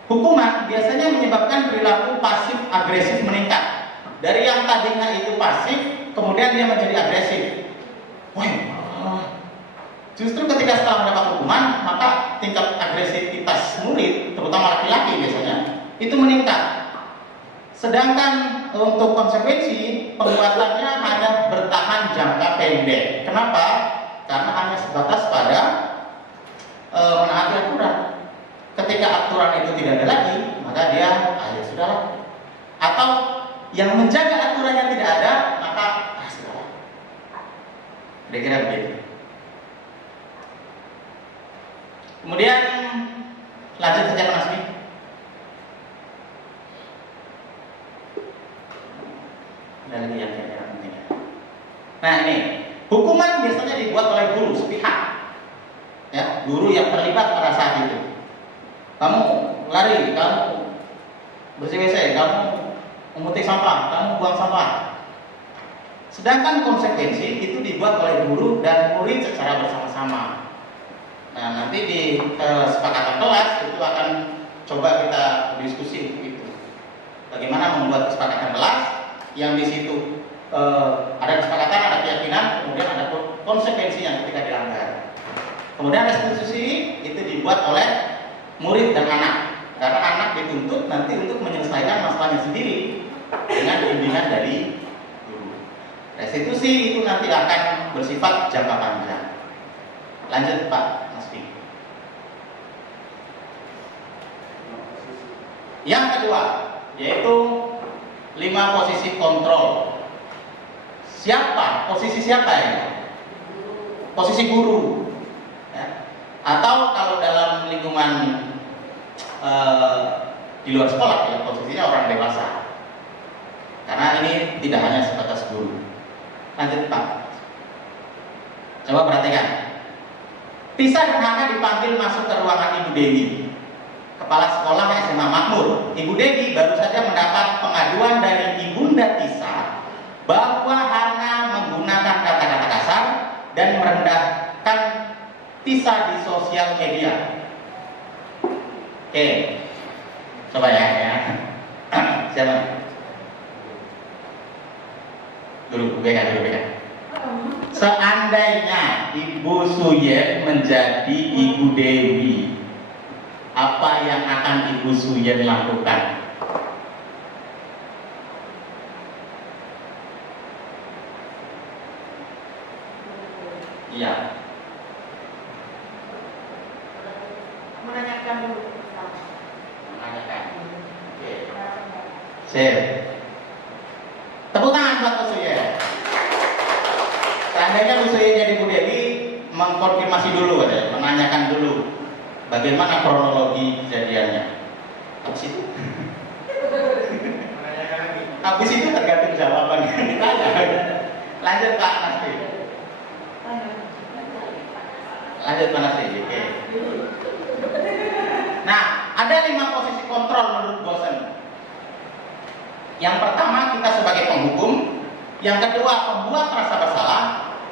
Hukuman biasanya menyebabkan perilaku pasif agresif meningkat. Dari yang tadinya itu pasif, kemudian dia menjadi agresif. Justru ketika setelah mendapat hukuman, maka tingkat agresivitas murid, terutama laki-laki biasanya, itu meningkat. Sedangkan untuk konsekuensi penguatannya hanya bertahan jangka pendek. Kenapa? Karena hanya sebatas pada menaati aturan. Ketika aturan itu tidak ada lagi, maka dia ya sudahlah. Atau yang menjaga aturan yang tidak ada, maka sudahlah. Kira-kira begitu. Kemudian lanjut saja Mas Asmi. Ada lagi yang kira-kira penting. Nah ini, hukuman biasanya dibuat oleh guru sepihak, ya, guru yang terlibat pada saat itu. Kamu lari, kamu bersih WC, kamu memetik sampah, kamu buang sampah. Sedangkan konsekuensi itu dibuat oleh guru dan murid secara bersama-sama. Nah nanti di kesepakatan kelas itu akan coba kita diskusi untuk itu. Bagaimana membuat kesepakatan kelas yang di situ ada kesepakatan, ada keyakinan, kemudian ada konsekuensi yang ketika dilanggar. Kemudian restitusi itu dibuat oleh murid dan anak, karena anak dituntut nanti untuk menyelesaikan masalahnya sendiri dengan bimbingan dari guru. Restitusi itu nanti akan bersifat jangka panjang. Lanjut Pak Nasfi. Yang kedua yaitu 5 posisi kontrol. Posisi siapa ya? Posisi guru, ya. Atau kalau dalam lingkungan di luar sekolah ya, posisinya orang dewasa. Karena ini tidak hanya sebatas guru. Lanjut Pak. Coba perhatikan. Tisa dan Hana dipanggil masuk ke ruangan Ibu Dewi, Kepala Sekolah SMA Makmur. Ibu Dewi baru saja mendapat pengaduan dari Ibunda Tisa bahwa Hana menggunakan kata-kata kasar dan merendahkan Tisa di sosial media. Oke, coba ya. Siapa? Guru BK. Seandainya Ibu Suyen menjadi Ibu Dewi, apa yang akan Ibu Suyen lakukan? Iya. Menanyakan dulu. Menanyakan. Oke. Sip. Tepuk tangan buat Bu Suyen. Seandainya Bu Suyen jadi Bu Dewi, mengkonfirmasi dulu, menanyakan dulu bagaimana kronologi kejadiannya. Habis itu, habis itu tergantung jawaban yang ditanya. Lanjut Pak Nasri. Lanjut Pak Nasri. Oke. Nah, ada 5 posisi kontrol menurut Bosen. Yang pertama kita sebagai penghukum, yang kedua pembuat rasa bersalah,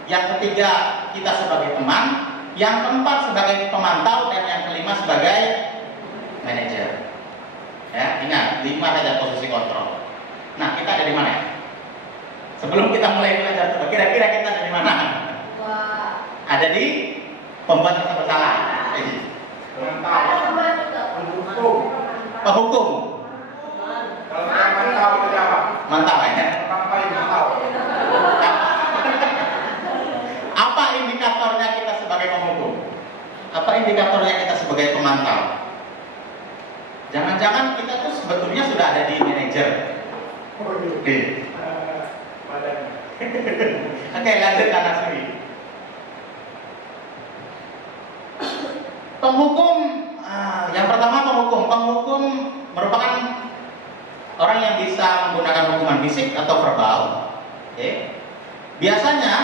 yang ketiga kita sebagai teman, yang keempat sebagai pemantau, dan yang kelima sebagai manajer. Ya, ingat 5 saja posisi kontrol. Nah, kita ada di mana? Sebelum kita mulai belajar, kira-kira kita ada di mana? Ada di pembuat rasa bersalah. Penghukum. Kalau saya mantau itu apa? Mantap ya. Paling mantau. Apa indikatornya kita sebagai penghukum? Apa indikatornya kita sebagai pemantau? Jangan-jangan kita tuh sebetulnya sudah ada di manajer. Oke. Oke, lanjut Kak Nasri. Penghukum, yang pertama penghukum. Penghukum merupakan orang yang bisa menggunakan hukuman fisik atau verbal. Oke. Biasanya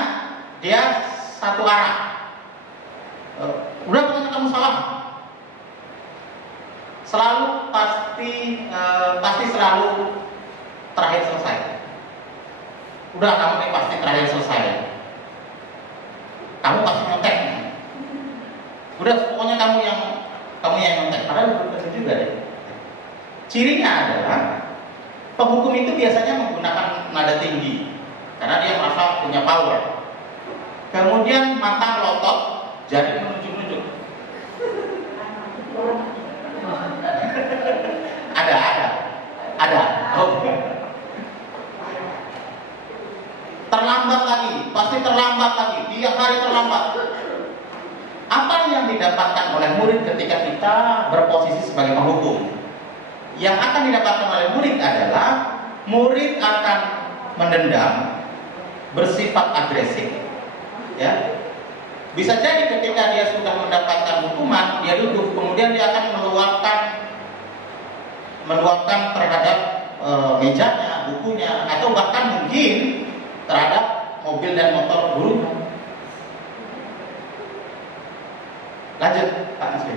dia satu arah. Udah pokoknya kamu salah. Selalu pasti selalu terakhir selesai. Udah kamu ini pasti terakhir selesai. Kamu pasti nyontek. Udah pokoknya kamu yang nyontek. Padahal belum tentu juga deh. Cirinya adalah penghukum itu biasanya menggunakan nada tinggi karena dia merasa punya power. Kemudian mata melotot, jari menunjuk-nunjuk. Ada. Oh. pasti terlambat lagi, tiap hari terlambat. Apa yang didapatkan oleh murid ketika kita berposisi sebagai penghukum? Yang akan didapatkan oleh murid adalah murid akan mendendam, bersifat agresif, ya. Bisa jadi ketika dia sudah mendapatkan hukuman, dia duduk, kemudian dia akan meluapkan terhadap mejanya, bukunya, atau bahkan mungkin terhadap mobil dan motor gurunya. Lanjut, Pak Nasir.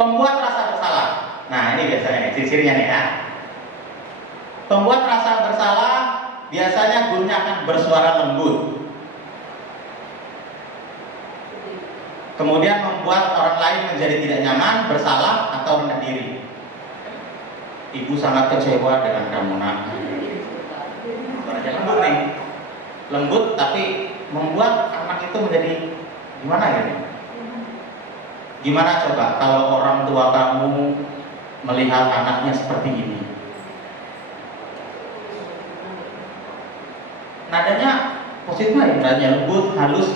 Pembuat rasa bersalah. Nah, ini biasanya nih, ciri-cirinya nih ya. Pembuat rasa bersalah biasanya gurunya akan bersuara lembut. Kemudian membuat orang lain menjadi tidak nyaman, bersalah, atau rendah diri. Ibu sangat kecewa dengan kamu, nak. Suaranya lembut nih. Lembut tapi membuat anak itu menjadi gimana ya? Gimana coba kalau orang tua kamu melihat anaknya seperti ini? Nadanya positif, nadanya lembut, halus.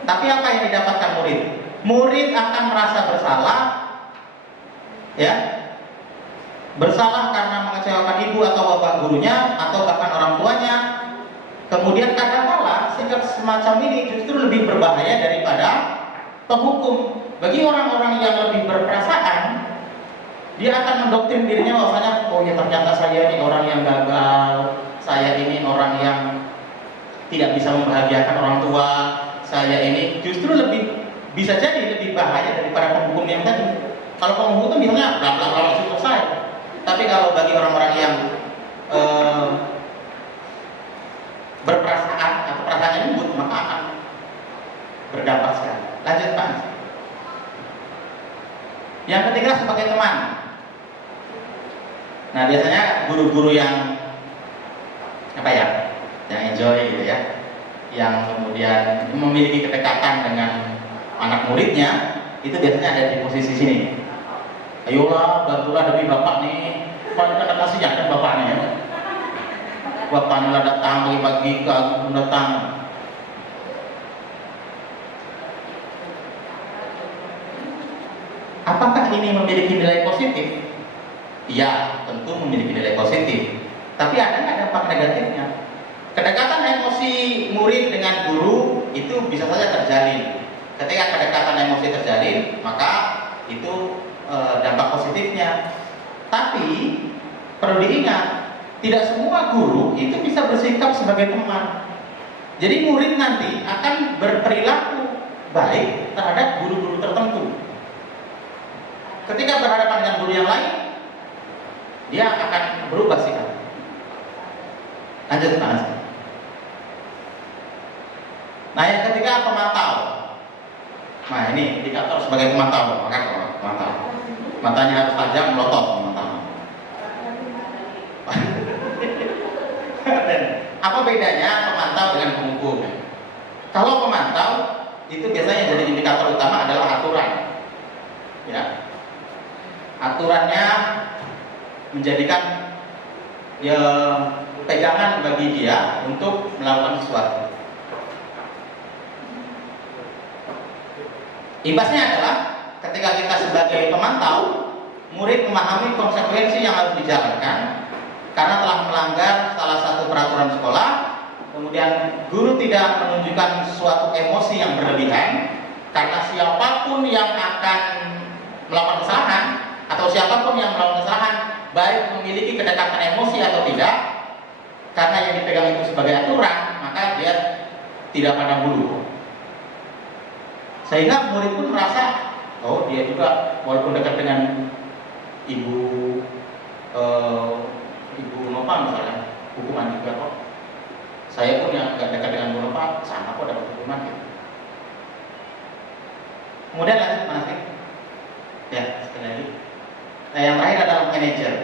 Tapi apa yang didapatkan murid? Murid akan merasa bersalah, ya, bersalah karena mengecewakan ibu atau bapak gurunya atau bahkan orang tuanya. Kemudian kadang-kala sikap semacam ini justru lebih berbahaya daripada penghukum. Bagi orang-orang yang lebih berperasaan, dia akan mendoktrin dirinya bahwasanya, oh ya ternyata saya ini orang yang gagal, saya ini orang yang tidak bisa membahagiakan orang tua, saya ini justru bisa jadi lebih bahaya daripada penghukum yang tadi. Kalau penghukum itu misalnya bla bla bla selesai. Tapi kalau bagi orang-orang yang berperasaan atau perasaannya lembut, maka akan berdampak sekali. Lanjut Pak. Yang ketiga sebagai teman. Nah biasanya guru-guru yang apa ya, yang enjoy gitu ya, yang kemudian memiliki kedekatan dengan anak muridnya, itu biasanya ada di posisi sini. Ayolah bantulah demi bapak nih, paling ada kasihan kan bapaknya. Bapaknya lah datang pagi-pagi ke aku datang. Apakah ini memiliki nilai positif? Ya, tentu memiliki nilai positif. Tapi ada nggak dampak negatifnya? Kedekatan emosi murid dengan guru itu bisa saja terjalin. Ketika kedekatan emosi terjalin, maka itu dampak positifnya. Tapi perlu diingat, tidak semua guru itu bisa bersikap sebagai teman. Jadi murid nanti akan berperilaku baik terhadap guru-guru tertentu. Ketika berhadapan dengan guru yang lain, dia akan berubah sikap. Lanjut Mas. Nah yang ketiga pemantau. Nah ini indikator sebagai pemantau, maka pemantau. Matanya harus tajam, melotot pemantau. Apa bedanya pemantau dengan penghukum? Kalau pemantau itu biasanya jadi indikator utama adalah aturan. Ya. Aturannya menjadikan ya pegangan bagi dia untuk melakukan sesuatu. Imbasnya adalah ketika kita sebagai pemantau, murid memahami konsekuensi yang harus dijalankan karena telah melanggar salah satu peraturan sekolah. Kemudian guru tidak menunjukkan suatu emosi yang berlebihan karena siapapun yang akan melakukan kesalahan atau siapapun yang melakukan kesalahan, baik memiliki kedekatan emosi atau tidak, karena yang dipegang itu sebagai aturan, maka dia tidak pandang bulu. Sehingga murid pun merasa, oh dia juga walaupun dekat dengan ibu Nova misalnya, hukuman juga kok. Saya pun yang gak dekat dengan Bu Nova, sama kok dapat hukuman gitu. Kemudian lanjut Mas Dik. Ya, sekali lagi. Nah yang terakhir adalah manajer.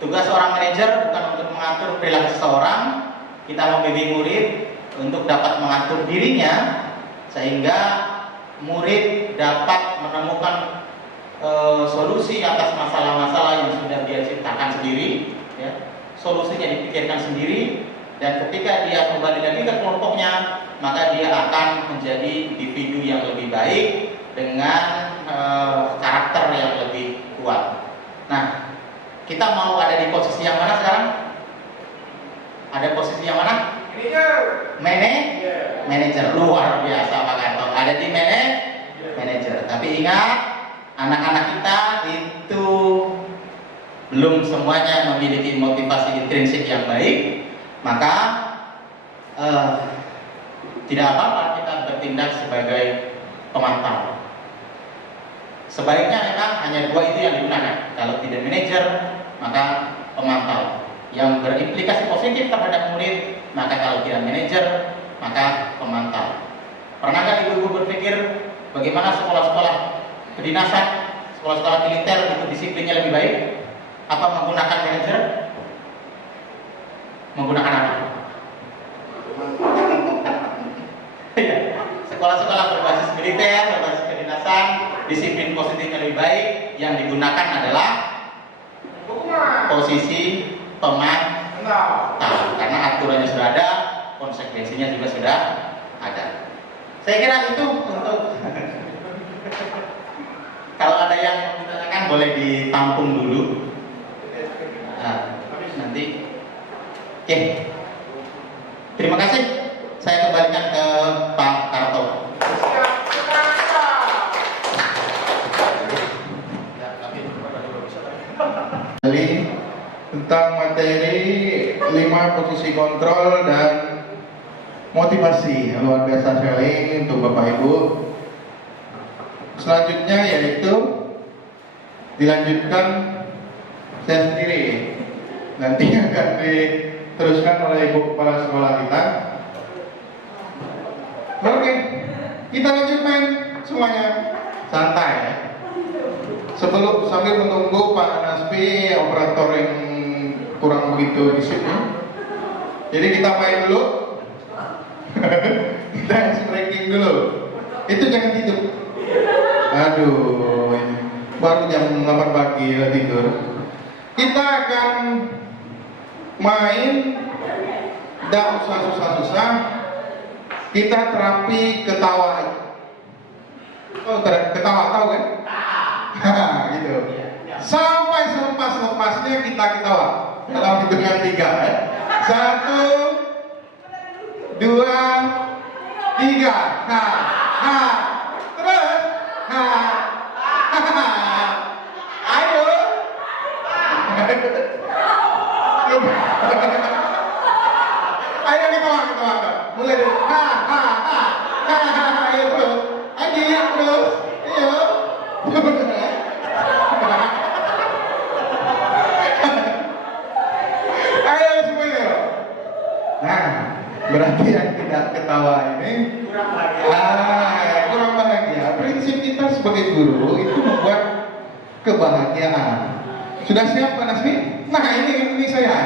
Tugas seorang manajer bukan untuk mengatur perilaku seseorang. Kita membimbing murid untuk dapat mengatur dirinya sehingga murid dapat menemukan solusi atas masalah-masalah yang sudah dia ciptakan sendiri, ya. Solusinya dipikirkan sendiri, dan ketika dia kembali lagi ke kelompoknya, maka dia akan menjadi individu yang lebih baik dengan karakter yang lebih kuat. Nah, kita mau ada di posisi yang mana sekarang? Ada posisi yang mana? Manager. Luar biasa Pak Kantor. Ada di manager. Tapi ingat, anak-anak kita itu belum semuanya memiliki motivasi intrinsik yang baik, maka tidak apa-apa kita bertindak sebagai pemantau. Sebaiknya memang hanya dua itu yang digunakan. Kalau tidak manajer, maka pemantau yang berimplikasi positif terhadap murid. Maka kalau tidak manajer, maka pemantau. Pernahkah ibu-ibu berpikir bagaimana sekolah-sekolah kedinasan, sekolah-sekolah militer itu disiplinnya lebih baik? Apa menggunakan manajer? Menggunakan apa? Iya, sekolah-sekolah berbasis militer, berbasis kedinasan, disiplin positifnya lebih baik. Yang digunakan adalah posisi pemantau, karena aturannya sudah ada, konsekuensinya juga sudah ada. Saya kira itu untuk kalau ada yang ditanyakan boleh ditampung dulu. Nah, nanti. Oke. Terima kasih. Saya kembalikan ke Pak Karto. Jadi tentang materi 5 posisi kontrol dan motivasi luar biasa sekali untuk Bapak Ibu. Selanjutnya yaitu dilanjutkan saya sendiri, nanti akan diteruskan oleh Ibu Kepala Sekolah kita. Oke, kita lanjut main semuanya, santai ya. Sebelum sambil menunggu Pak Naspi, operator yang kurang begitu di sini. Jadi kita main dulu. Kita stretching dulu. Itu jangan tidur. Aduh, baru jam 8 pagi ya tidur. Kita akan main, tidak usah susah-susah. Kita terapi ketawa. Oh, ketawa tahu kan? Gitu. Sampai selepas-lepasnya kita ketawa. Dalam hitungan 3 ya. 1, 2, 3. Terus. Ayo. Ayo ketawa. Mulai dari ayo terus. Ayo terus. Ayo. Ayo semuanya. Nah, berarti yang tidak ketawa ini kurang bahagia. Prinsip kita sebagai guru itu membuat kebahagiaan. Sudah siap Pak Nasmi? Nah ini saya.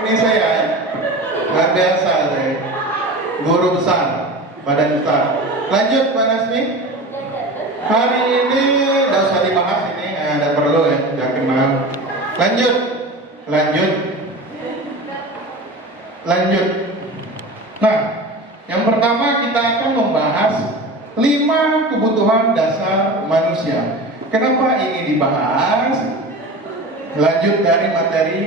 Ini saya. Luar biasa saya. Guru besar, badan besar. Lanjut Pak Nasmi. Hari ini tidak usah dibahas ini, tidak perlu ya, sudah kenal. Lanjut. Nah, yang pertama kita akan membahas 5 kebutuhan dasar manusia. Kenapa ini dibahas? Lanjut dari materi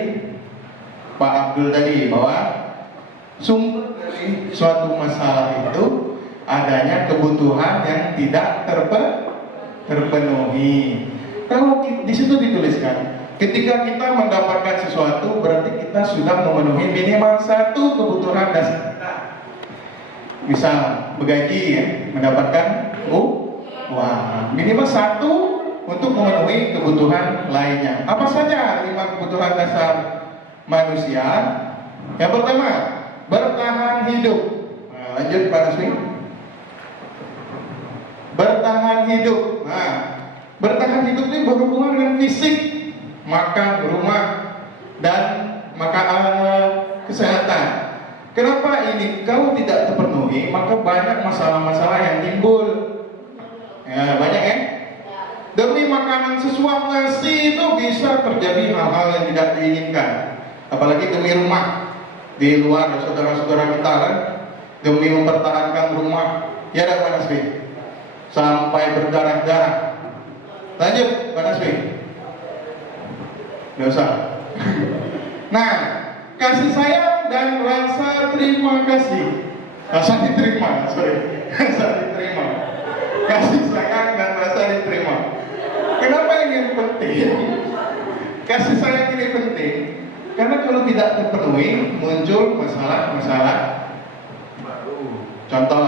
Pak Abdul tadi, bahwa sumber dari suatu masalah itu adanya kebutuhan yang tidak terpenuhi. Kalau di situ dituliskan, ketika kita mendapatkan sesuatu berarti kita sudah memenuhi minimal 1 kebutuhan dasar kita. Misal begaji ya, mendapatkan uang, minimal 1 untuk memenuhi kebutuhan lainnya. Apa saja 5 kebutuhan dasar manusia? Yang pertama, bertahan hidup. Nah, lanjut Pak Nasmi. Bertahan hidup. Nah, bertahan hidup ini berhubungan dengan fisik, makan, rumah, dan kesehatan. Kenapa ini? Kalau tidak terpenuhi, maka banyak masalah-masalah yang timbul. Ya, banyak ya? Demi makanan sesuap nasi itu bisa terjadi hal-hal yang tidak diinginkan. apalagi demi rumah di luar saudara-saudara kita kan, demi mempertahankan rumah, ya ada Pak Nasbi, sampai berdarah-darah. Lanjut Pak Nasbi, nggak usah. Nah, kasih sayang dan rasa terima kasih, rasa diterima, rasa diterima, kasih sayang dan rasa diterima. Kenapa ini penting? Kasih sayang ini penting karena kalau tidak terpenuhi muncul masalah-masalah baru. Contoh,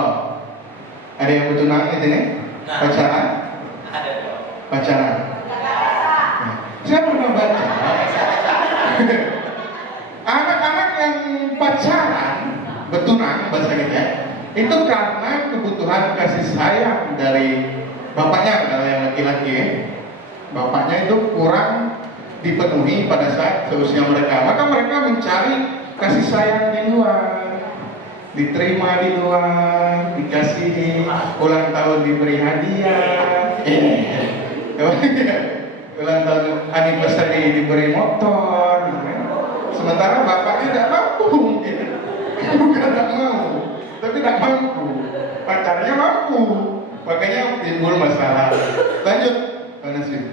ada yang bertunangan di sini? Pacaran? Ada dong. Pacaran. Saya pernah baca anak-anak yang pacaran, bertunang bahasa kita, itu karena kebutuhan kasih sayang dari bapaknya, kalau yang laki-laki ya. Bapaknya itu kurang dipenuhi pada saat seusia mereka, maka mereka mencari kasih sayang di luar, diterima di luar, dikasihi, ulang tahun diberi hadiah, ulang tahun anniversary diberi motor, sementara bapaknya tidak mampu, bukan tidak mau, tapi tidak mampu, pacarnya mampu, makanya timbul masalah. Lanjut, Pak Nasir.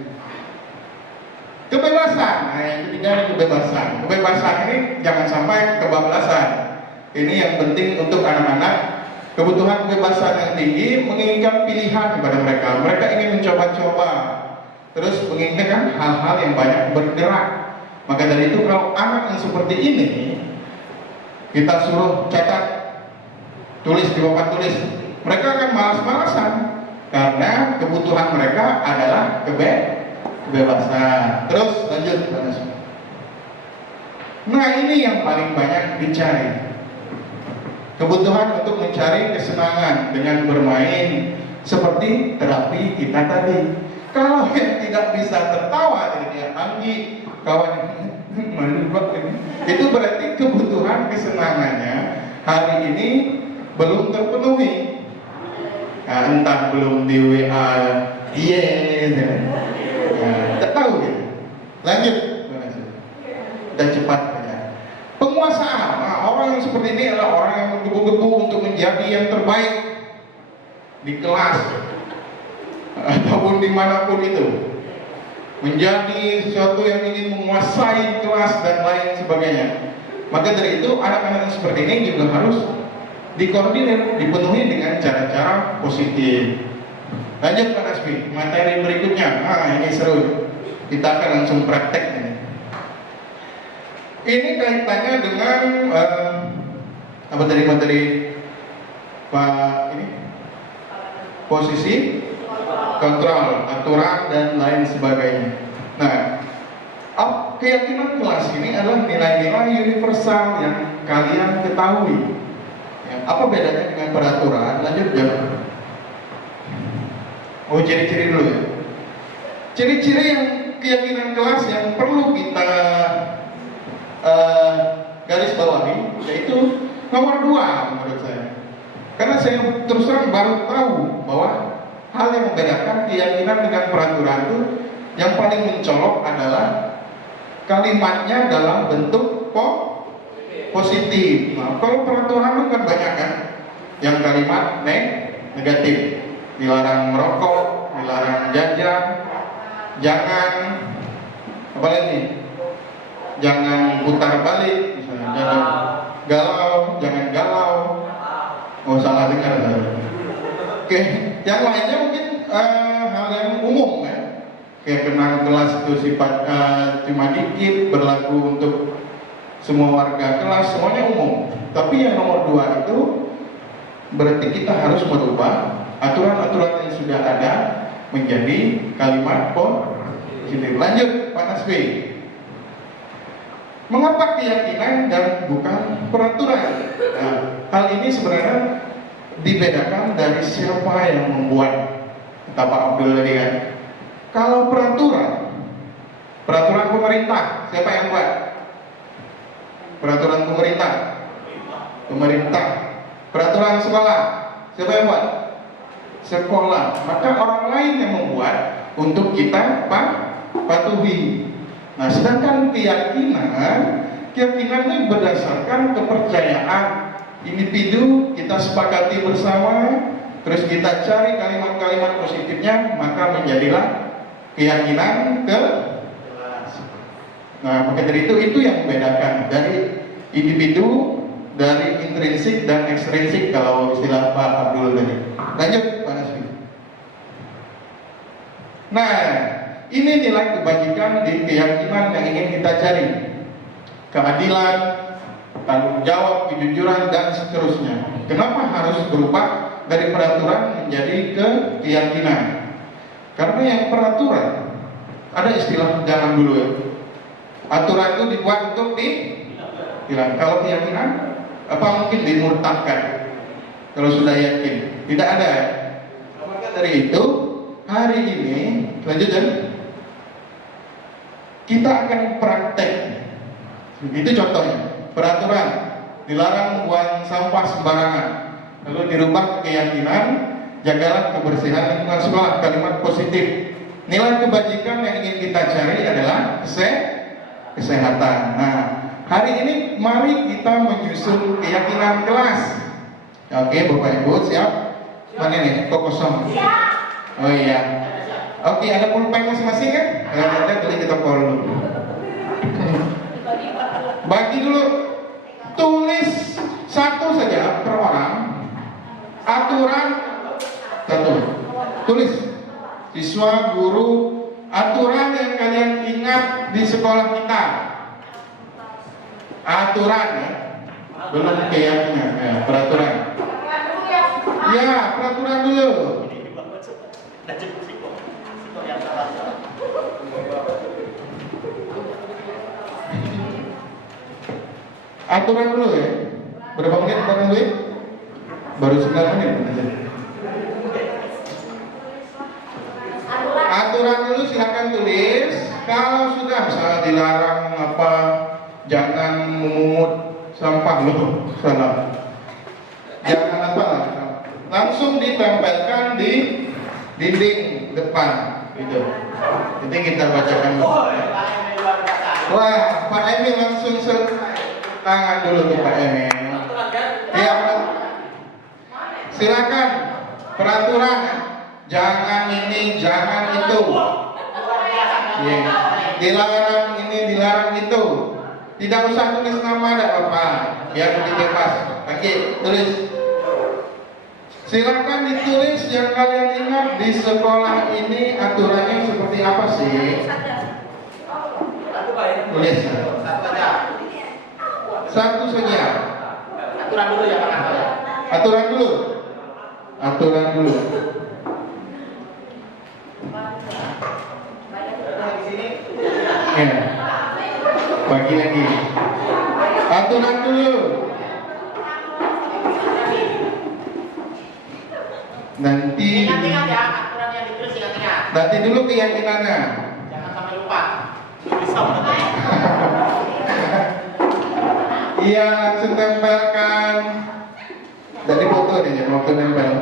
Kebebasan, nah yang ketiga kebebasan. Kebebasan ini jangan sampai kebablasan. Ini yang penting untuk anak-anak. Kebutuhan kebebasan yang tinggi menginginkan pilihan kepada mereka. Mereka ingin mencoba-coba, terus menginginkan hal-hal yang banyak bergerak. Maka dari itu kalau anak yang seperti ini kita suruh catat, tulis di papan tulis, mereka akan malas-malasan karena kebutuhan mereka adalah kebebasan. Terus lanjut. Nah ini yang paling banyak dicari, kebutuhan untuk mencari kesenangan dengan bermain seperti terapi kita tadi. Kalau yang tidak bisa tertawa dari dia Anggi, kawan itu berarti kebutuhan kesenangannya hari ini belum terpenuhi. Nah, entah belum di WA dia, tidak tahu ya. Lanjut, dan cepat ya. Penguasaan, nah, orang yang seperti ini adalah orang yang menggebu-gebu untuk menjadi yang terbaik di kelas ataupun dimanapun itu, menjadi sesuatu yang ingin menguasai kelas dan lain sebagainya. Maka dari itu anak-anak yang seperti ini juga harus dikoordinir, dipenuhi dengan cara-cara positif. Lanjut Pak Nasbi, materi berikutnya. Nah ini seru, kita akan langsung praktek ini. Ini kaitannya dengan apa tadi materi Pak ini? Posisi, kontrol, aturan dan lain sebagainya. Nah, keyakinan kelas ini adalah nilai-nilai universal yang kalian ketahui. Ya, apa bedanya dengan peraturan? Lanjut ya. Oh, ciri-ciri dulu ya. Ciri-ciri yang keyakinan kelas yang perlu kita garis bawahi yaitu nomor 2 menurut saya. Karena saya terus terang baru tahu bahwa hal yang membedakan keyakinan dengan peraturan itu yang paling mencolok adalah kalimatnya dalam bentuk positif. Nah, kalau peraturan kan banyak kan yang kalimat negatif. Dilarang merokok, dilarang jajan, jangan apa lagi? Jangan putar balik, misalnya, jangan galau, jangan galau. Oh salah dengar. Oke, yang lainnya mungkin hal yang umum ya, kayak kenang kelas itu sifat cuma dikit, berlaku untuk semua warga kelas, semuanya umum. Tapi yang nomor 2 itu berarti kita harus merubah aturan-aturan yang sudah ada menjadi kalimat positif. Lanjut Pak Nasbi. Mengapa keyakinan dan bukan peraturan? Nah, hal ini sebenarnya dibedakan dari siapa yang membuat. Kata Pak Abdul tadi kan, kalau peraturan pemerintah, siapa yang buat? Peraturan pemerintah. Peraturan sekolah, siapa yang buat? Sekolah. Maka orang lain yang membuat untuk kita patuhi. Nah, sedangkan keyakinan Keyakinan ini berdasarkan kepercayaan individu, kita sepakati bersama, terus kita cari kalimat-kalimat positifnya, maka menjadilah keyakinan ke. Nah, maka dari itu yang membedakan dari individu, dari intrinsik dan ekstrinsik kalau istilah Pak Abdul tadi. Lanjut Pak Nasri. Nah, ini nilai kebajikan di keyakinan yang ingin kita cari. Keadilan, tanggung jawab, kejujuran, dan seterusnya. Kenapa harus berubah dari peraturan menjadi ke keyakinan? Karena yang peraturan, ada istilah zaman dulu ya, aturan itu dibuat untuk dihilang. Kalau keyakinan, apa mungkin dimurtadkan? Kalau sudah yakin, tidak ada. Maka dari itu, hari ini, lanjutkan, kita akan praktek. Itu contohnya, peraturan dilarang buang sampah sembarangan, lalu dirubah keyakinan, jagalah kebersihan lingkungan sekolah, kalimat positif. Nilai kebajikan yang ingin kita cari adalah kesehatan. Nah, hari ini mari kita menyusun keyakinan kelas. Oke, Bapak Ibu siap? Mana nih? Kok kosong? Oh iya. Oke, ada pulpen masing-masing kan? Kalau ada, beli kita dulu. Bagi dulu, tulis satu saja per orang. Aturan satu. Tulis, siswa, guru, aturan yang kalian ingat di sekolah kita. Aturan ya, belum keyakinan, ya, peraturan. Ya, peraturan dulu. Aturan dulu ya. Berapa menit aturan dulu ya? Baru 9 menit aja. Aturan dulu silakan tulis. Kalau sudah misalnya dilarang apa, jangan memungut sampah loh, salah. Jangan apa, langsung ditempelkan di dinding depan, gitu. Jadi kita bacakan. Wah, Pak Emil langsung tangan dulu tuh Pak Emil. Iya, silakan peraturan. Jangan ini, jangan itu. Yeah. Dilarang ini, dilarang itu. Tidak usah tulis nama, ada apa? Biar lebih bebas. Oke, tulis. Silakan ditulis yang kalian ingat di sekolah ini aturannya seperti apa sih? Tulis. Satu saja. Aturan dulu ya Pak. Aturan dulu. Aturan dulu. Ya. Bagi lagi. Aturan dulu. Nanti. Ingat-ingat ya aturan yang ditulis, ingat-ingat. Nanti dulu keyakinannya. Jangan sampai lupa. Bisa. Iya, langsung tempelkan. Dari foto nih, waktu nempel.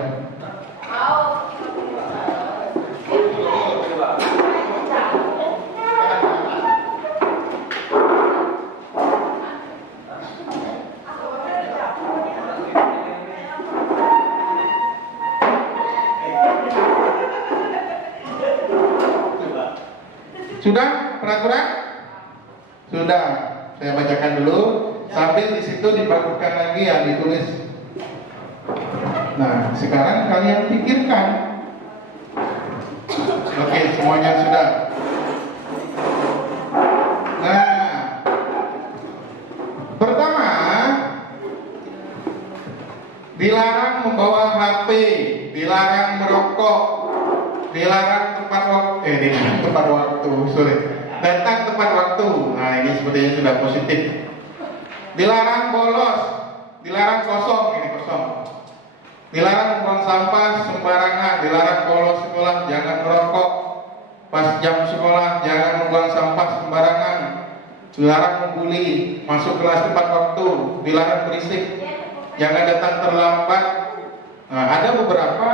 Sudah peraturan? Sudah. Saya bacakan dulu. Sambil di situ dibakukan lagi ya, ditulis. Nah, sekarang kalian pikirkan. Oke, semuanya sudah. Nah, pertama, dilarang membawa HP, dilarang merokok, dilarang tepat waktu, datang tepat waktu. Nah, ini sepertinya sudah positif. Dilarang bolos, dilarang kosong, ini kosong. Dilarang membuang sampah sembarangan, dilarang bolos sekolah, jangan merokok pas jam sekolah, jangan membuang sampah sembarangan, dilarang membuli, masuk kelas tepat waktu, dilarang berisik, jangan datang terlambat. Nah, ada beberapa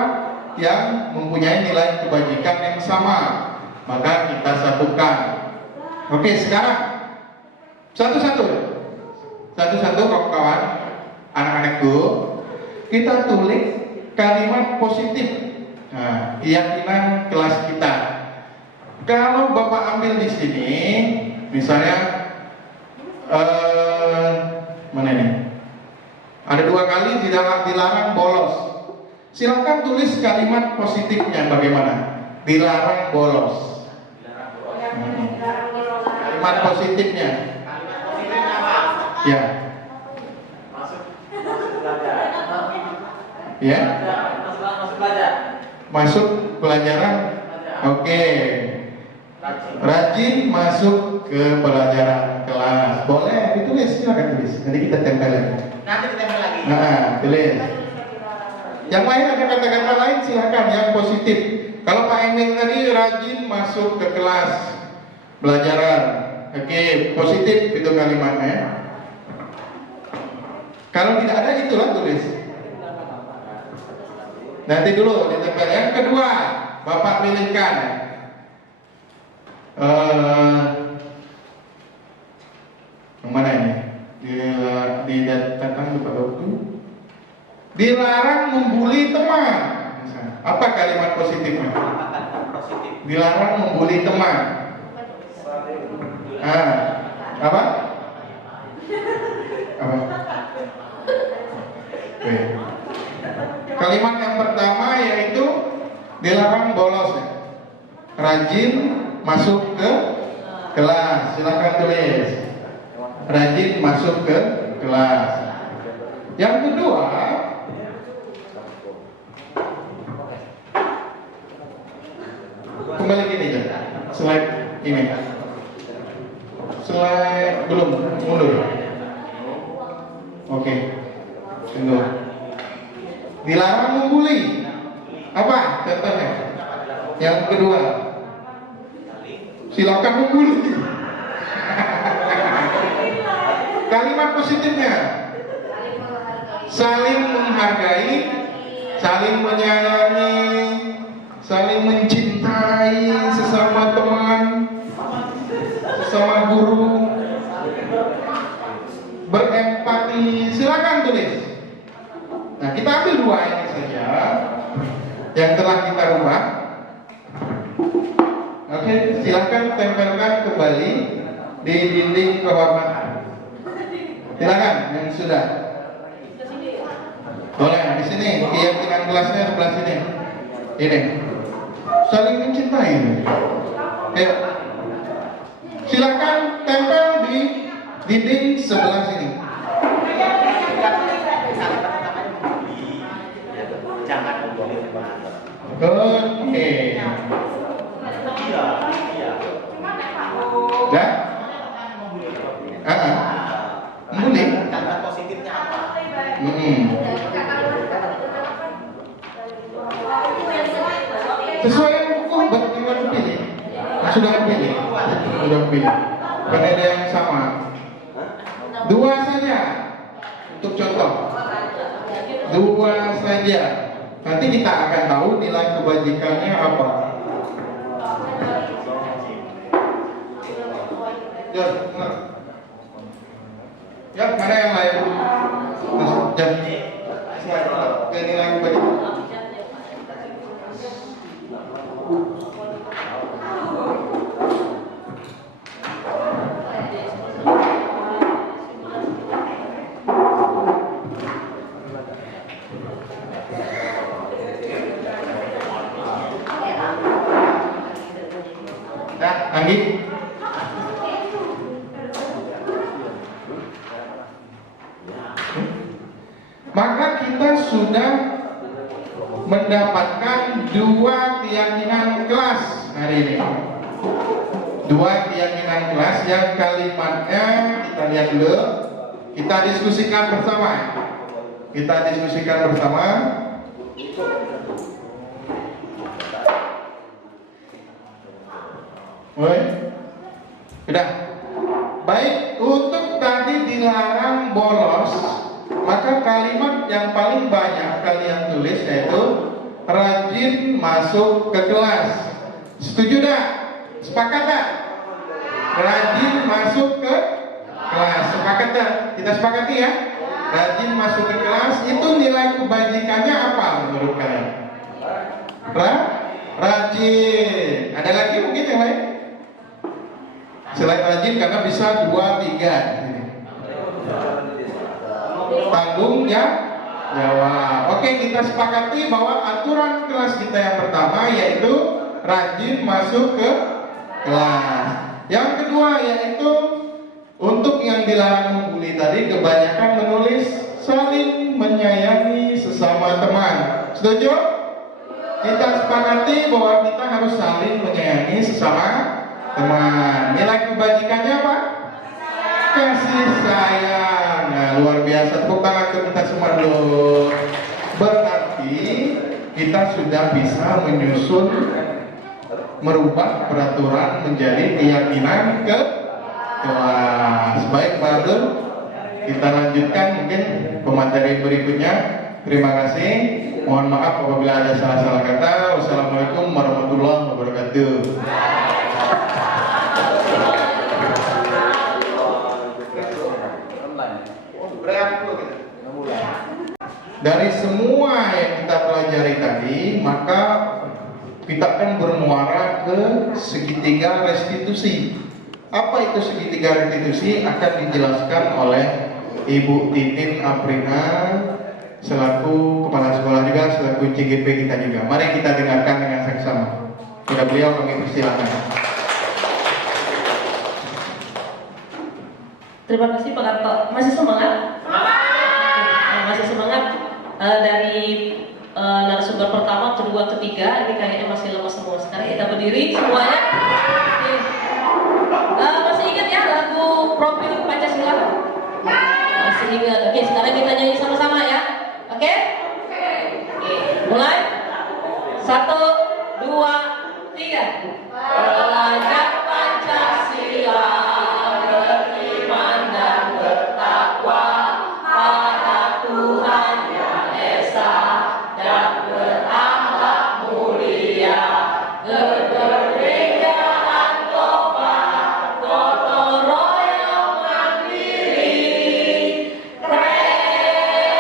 yang mempunyai nilai kebajikan yang sama, maka kita satukan. Oke, sekarang satu-satu. Satu-satu kawan-kawan, anak-anakku, kita tulis kalimat positif. Nah, keyakinan kelas kita. Kalau Bapak ambil di sini, misalnya mana ini? Ada 2 kali dilarang bolos. Silakan tulis kalimat positifnya bagaimana? Dilarang bolos. Kalimat positifnya. Kalimat positifnya apa? Ya. Masuk belajar. Ya. Masuk belajar. Masuk pelajaran. Oke. Rajin masuk ke pelajaran kelas. Boleh ditulis, silakan tulis. Nanti kita tempelin. Nanti kita tempel lagi. Nah, tulis. Yang lain ada kata-kata lain silakan yang positif. Kalau Pak Emil tadi rajin masuk ke kelas pelajaran. Oke, positif itu kalimatnya. Kalau tidak ada itulah tulis. Nanti dulu ditempel. Yang kedua, Bapak pilihkan. Yang mana ini? Didatangkan kepada waktu. Dilarang membuli teman. Apa kalimat positifnya? Dilarang membuli teman. Apa? Apa? Oke. Kalimat yang pertama yaitu dilarang bolos. Rajin masuk ke kelas. Silakan tulis. Rajin masuk ke kelas. Yang kedua, kembali gini ya. Slide ini. Slide belum mundur. Oke. Tunggu. Dilarang membuli. Apa contohnya? Yang kedua, silakan membuli. Kalimat positifnya saling menghargai, saling menyayangi, saling mencintai sesama teman, sesama guru, berempati. Silakan tulis. Nah, kita ambil 2 ini saja yang telah kita rubah. Oke, silakan tempelkan kembali di dinding kehormatan. Silakan yang sudah. Boleh di sini keyakinan kelasnya sebelah sini. Ini saling mencintai. Ayo. Silakan tempel di dinding sebelah sini. Jangan membuli teman. Oke. Dah? Membuli. Kata positifnya apa? Sesuai buku bagaimana pilih? Sudah pilih. Sudah pilih. Bukan ada yang sama. 2 saja untuk contoh. 2 saja. Nanti kita akan tahu nilai kebajikannya apa. Ya, mana yang lain? Jadi, ke nilai kebajikan. Nah, Andi. Maka kita sudah mendapatkan 2 keyakinan kelas hari ini. 2 keyakinan kelas yang kalimatnya kita lihat dulu. Kita diskusikan bersama. Kita diskusikan bersama. Oi. Sudah. Baik, untuk tadi dilarang bolos, maka kalimat yang paling banyak kalian tulis yaitu rajin masuk ke kelas. Setuju tak? Sepakat tak? Rajin masuk ke kelas. sepakat tak? Kita sepakati ya. Rajin masuk ke kelas, itu nilai kebajikannya apa menurut kalian? Rajin. Ada lagi mungkin yang lain? Selain rajin karena bisa 2, 3. Tanggung jawab. Oke, kita sepakati bahwa aturan kelas kita yang pertama yaitu rajin masuk ke kelas. Yang kedua yaitu untuk yang dilarang membuli tadi, kebanyakan menulis saling menyayangi sesama teman. Setuju? Kita sepakati bahwa kita harus saling menyayangi sesama teman. Nilai kebajikannya apa? Kasih sayang. Nah, luar biasa. Tepuk tangan untuk kita semua dulu. Berarti kita sudah bisa menyusun, merubah peraturan menjadi keyakinan ke kelas. Baik, Pak Abdul, kita lanjutkan mungkin pemateri berikutnya. Terima kasih. Mohon maaf apabila ada salah-salah kata. Wassalamualaikum warahmatullahi wabarakatuh. Dari semua yang kita pelajari tadi, maka kita akan bermuara ke segitiga restitusi. Apa itu segitiga restitusi akan dijelaskan oleh Ibu Titin Aprina selaku kepala sekolah juga, selaku CGP kita juga. Mari kita dengarkan dengan seksama. Kepada beliau kami persilakan. Terima kasih Pak Karto. Masih semangat? Masih semangat. Dari narasumber pertama, kedua, ketiga, ini kayaknya masih lemas semua. Sekarang kita berdiri semuanya. Masih ingat ya lagu Profil Pancasila? Masih ingat. Oke, sekarang kita nyanyi sama-sama ya. Oke? Mulai. 1, 2, 3. Belajar Pancasila, beriman dan bertakwa pada Tuhan Yang Esa, dan berakhlak mulia, keberdekaan global, gotong royong mandiri, kreatif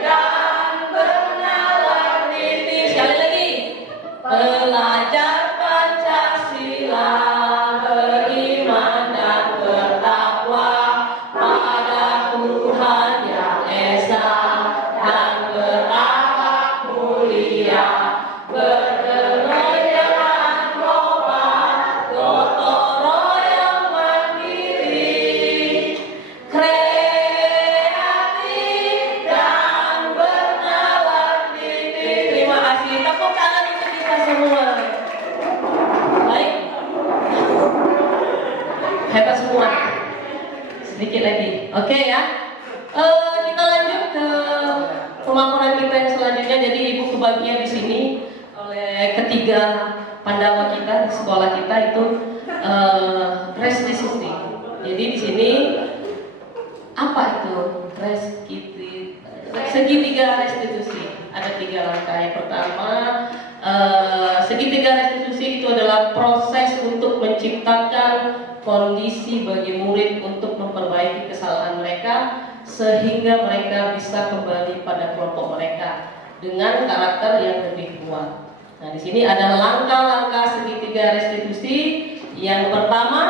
dan bernalar niti. Sekali lagi, belajar Pancasila, beriman dan bertakwa pada Tuhan Yang Esa, dan berakhlak mulia, berkeroyokan global, gotong royong mandiri, kreatif dan bernalar niti. Terima kasih. Tepuk tangan untuk kita semua. Baik. Hebat semua. Sedikit lagi. Oke ya. Kita lanjut ke pemaparan kita yang selanjutnya. Jadi ibu kebagian di sini oleh ketiga Pandawa kita di sekolah kita itu restitusi. Jadi di sini apa itu segitiga restitusi? Ada 3 langkah. Yang pertama, segitiga restitusi itu adalah proses untuk menciptakan kondisi bagi murid untuk memperbaiki kesalahan mereka sehingga mereka bisa kembali pada kelompok mereka dengan karakter yang lebih kuat. Nah, di sini ada langkah-langkah segitiga restitusi. Yang pertama,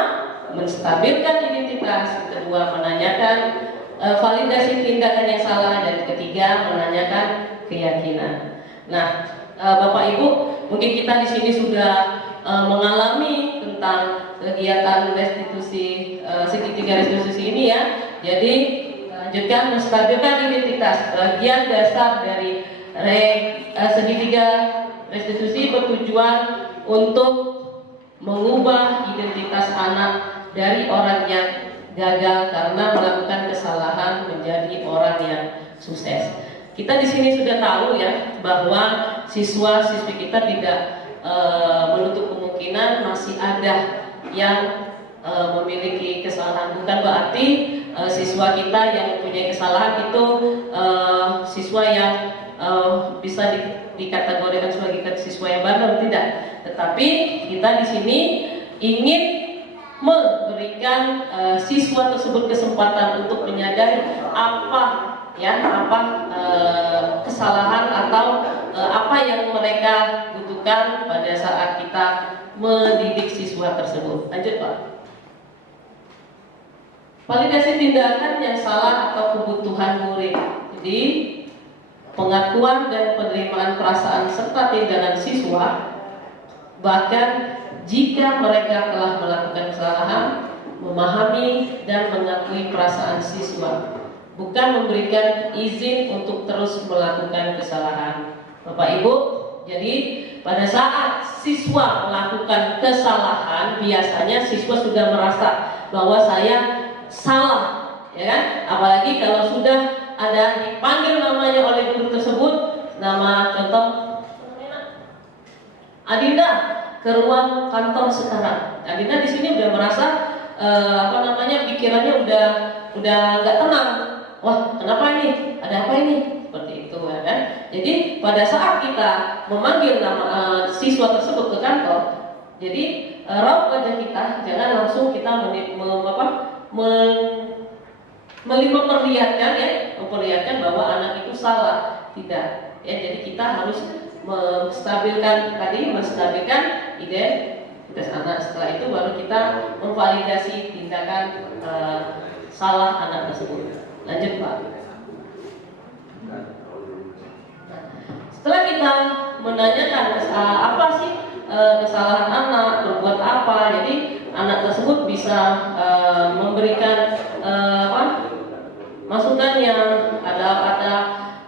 menstabilkan identitas. Yang kedua, menanyakan validasi tindakan yang salah. Dan ketiga, menanyakan keyakinan. Nah, Bapak Ibu, mungkin kita di sini sudah mengalami tentang kegiatan restitusi, segitiga restitusi ini ya. Jadi lanjutkan, menstabilkan identitas. Bagian dasar dari segitiga restitusi bertujuan untuk mengubah identitas anak dari orang yang gagal karena melakukan kesalahan menjadi orang yang sukses. Kita di sini sudah tahu ya bahwa siswa-siswi kita tidak menutup kemungkinan masih ada yang memiliki kesalahan. Bukan berarti siswa kita yang mempunyai kesalahan itu siswa yang bisa dikategorikan sebagai siswa yang bandel, tidak. Tetapi kita di sini ingin memberikan siswa tersebut kesempatan untuk menyadari apa kesalahan atau apa yang mereka butuhkan pada saat kita mendidik siswa tersebut. Lanjut Pak. Validasi tindakan yang salah atau kebutuhan murid. Jadi pengakuan dan penerimaan perasaan serta tindakan siswa, bahkan jika mereka telah melakukan kesalahan, memahami dan mengakui perasaan siswa, bukan memberikan izin untuk terus melakukan kesalahan. Bapak Ibu, jadi pada saat siswa melakukan kesalahan, biasanya siswa sudah merasa bahwa saya salah, ya kan? Apalagi kalau sudah ada dipanggil namanya oleh guru tersebut, nama contoh Adinda ke ruang kantor sekarang. Adinda di sini udah merasa pikirannya udah nggak tenang. Wah, kenapa ini? Ada apa ini? Seperti itu, ya kan? Jadi pada saat kita memanggil nama siswa tersebut ke kantor, jadi raut wajah kita jangan langsung kita memperlihatkan bahwa anak itu salah, tidak. Ya, jadi kita harus menstabilkan identitas anak. Setelah itu baru kita memvalidasi tindakan salah anak tersebut. Lanjut Pak. Setelah kita menanyakan apa sih kesalahan anak, berbuat apa, jadi anak tersebut bisa memberikan masukan yang ada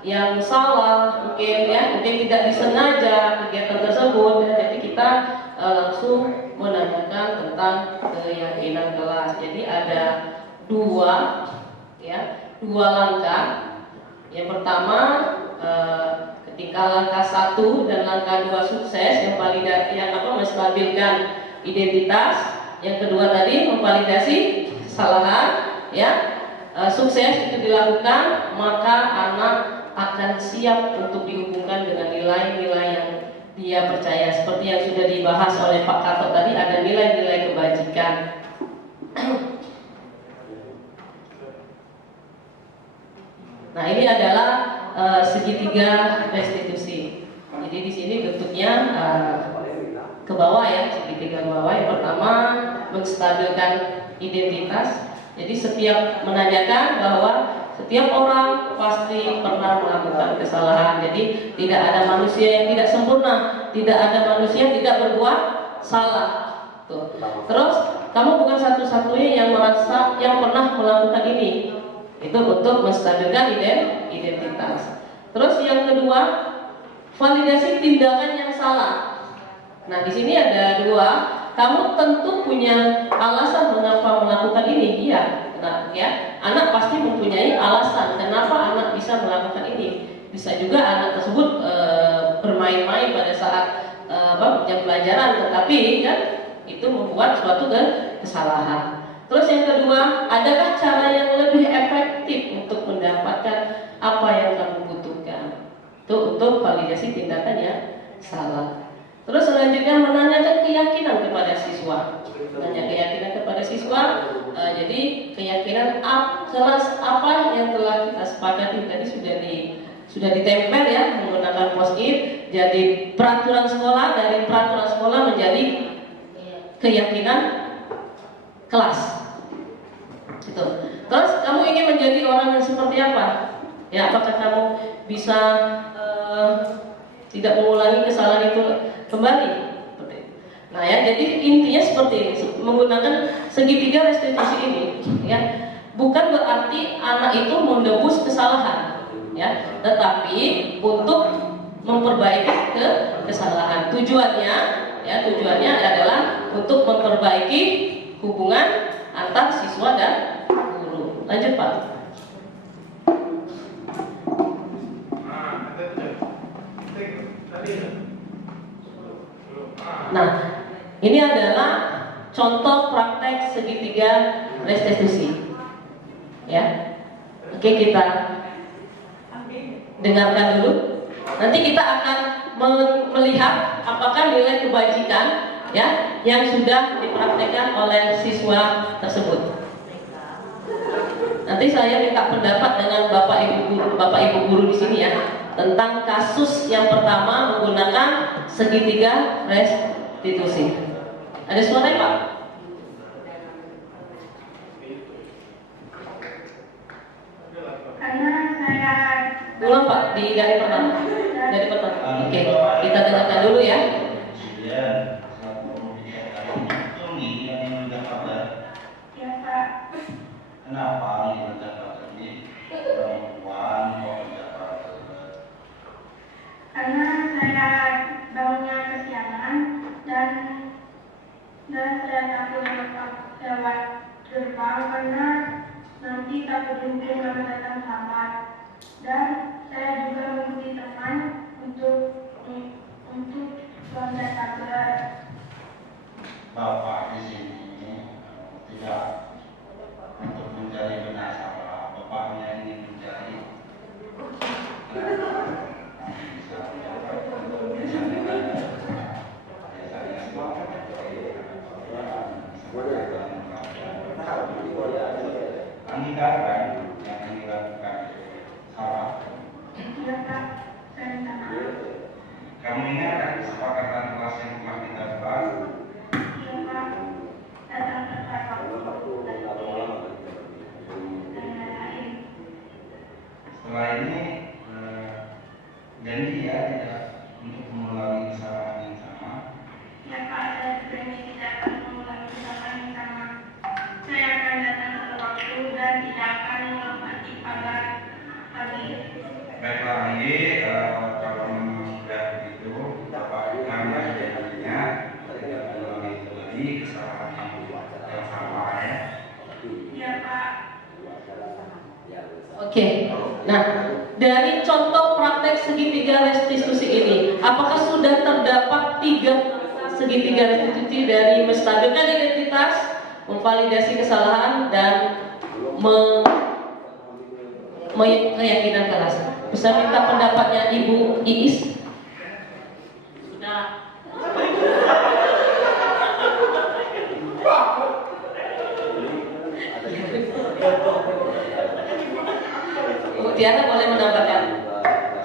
yang salah, mungkin tidak disengaja kegiatan tersebut, jadi kita langsung menanyakan tentang keyakinan kelas. Jadi ada dua langkah. Yang pertama ketika langkah 1 dan langkah 2 sukses, yang menstabilkan identitas. Yang kedua tadi memvalidasi kesalahan, sukses itu dilakukan, maka anak akan siap untuk dihubungkan dengan nilai-nilai yang dia percaya. Seperti yang sudah dibahas oleh Pak Kato tadi, ada nilai-nilai kebajikan. Nah, ini adalah segitiga restitusi. Jadi di sini bentuknya ke bawah, segitiga ke bawah. Yang pertama menstabilkan identitas. Jadi setiap menanyakan bahwa setiap orang pasti pernah melakukan kesalahan. Jadi tidak ada manusia yang tidak sempurna, tidak ada manusia yang tidak berbuat salah. Tuh. Terus kamu bukan satu-satunya yang pernah melakukan ini. Itu untuk menstabilkan identitas. Terus yang kedua, validasi tindakan yang salah. Nah, di sini ada dua. Kamu tentu punya alasan mengapa melakukan ini. Iya. Nah, anak pasti mempunyai alasan kenapa anak bisa melakukan ini. Bisa juga anak tersebut bermain-main pada saat jam pelajaran, tetapi kan itu membuat suatu kesalahan. Terus yang kedua, adakah cara yang lebih efektif untuk mendapatkan apa yang kamu butuhkan? Itu untuk validasi tindakan yang salah. Terus selanjutnya menanyakan keyakinan kepada siswa. Menanya keyakinan kepada siswa. Jadi keyakinan kelas apa yang telah kita sepakati tadi sudah ditempel menggunakan post-it. Jadi peraturan sekolah, dari peraturan sekolah menjadi keyakinan kelas. Gitu. Terus kamu ingin menjadi orang yang seperti apa? Apakah kamu bisa tidak mengulangi kesalahan itu kembali? Nah, jadi intinya seperti ini, menggunakan segitiga restitusi ini, bukan berarti anak itu menebus kesalahan, tetapi untuk memperbaiki kesalahan. Tujuannya adalah untuk memperbaiki hubungan antar siswa dan guru. Lanjut Pak. Nah, ini adalah contoh praktek segitiga restitusi. Oke, kita dengarkan dulu. Nanti kita akan melihat apakah nilai kebajikan ya yang sudah dipraktekkan oleh siswa tersebut. Nanti saya minta pendapat dengan Bapak Ibu guru di sini ya tentang kasus yang pertama menggunakan segitiga restitusi. Ada suara Pak? Karena saya Ulang Pak dari pertama. Oke, kita dengarkan dulu ya. ya Pak, Kenapa ini Jakarta ini perempuan kok Jakarta? karena saya bangunnya kesiangan dan saya takut lewat gerbang karena nanti takut dihukum karena datang lambat. Dan saya juga mengikuti teman untuk loncat pagar. Bapak di sini tidak untuk mencari masalah, bapaknya ingin mencari anggaran yang dilakukan salah. Ya Pak, saya minta maaf. Kamu ingat kan kesepakatan kelas yang telah kita bahas? Ya Pak, datang tepat waktu. Setelah ini janji ya tidak untuk mengulangi kesalahan yang sama. Ya Pak, saya berjanji tidak akan mengulangi kesalahan yang sama. Saya akan datang tepat waktu dan tidak akan melewati pagar lagi. Baiklah Andi, kalau memang sudah begitu, Bapak karena janjinya tidak mengulangi lagi kesalahan yang sama ya. Ya Pak. Oke. Nah, dari contoh praktek segitiga restitusi ini, apakah sudah terdapat 3 segitiga restitusi dari menstabilkan identitas, memvalidasi kesalahan, dan keyakinan kelas? Bisa minta pendapatnya Ibu Iis? Sudah. Bu Tiara boleh menambahkan?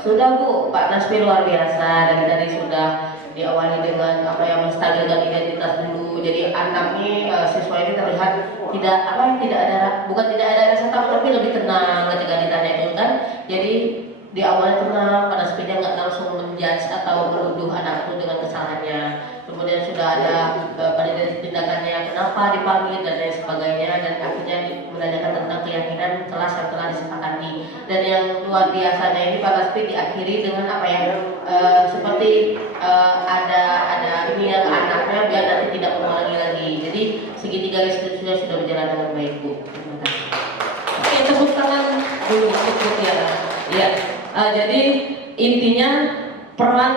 Sudah Bu, Pak Nasmi luar biasa dari sudah diawali dengan apa yang menstabilkan identitas dulu. Jadi anak ini siswa ini terlihat tidak ada rasa takut tapi lebih tenang ketika ditanya itu kan. Jadi di awal tenang, Pak Nasminya nggak langsung menjudge atau menuduh anak itu dengan kesalahannya. Kemudian sudah ada pada tindakannya kenapa dipanggil dan lain sebagainya, dan akhirnya menanyakan tentang keyakinan kelas yang telah disepakati. Dan yang luar biasanya ini Pak Nasmi diakhiri dengan apa ya, seperti ada ini ya ke anaknya biar nanti tidak mengulangi lagi. Jadi segitiga restitusinya sudah berjalan dengan baik Bu. Terima kasih. Oke, tepuk tangan dulu untuk Bu Tiara. Ya, jadi intinya peran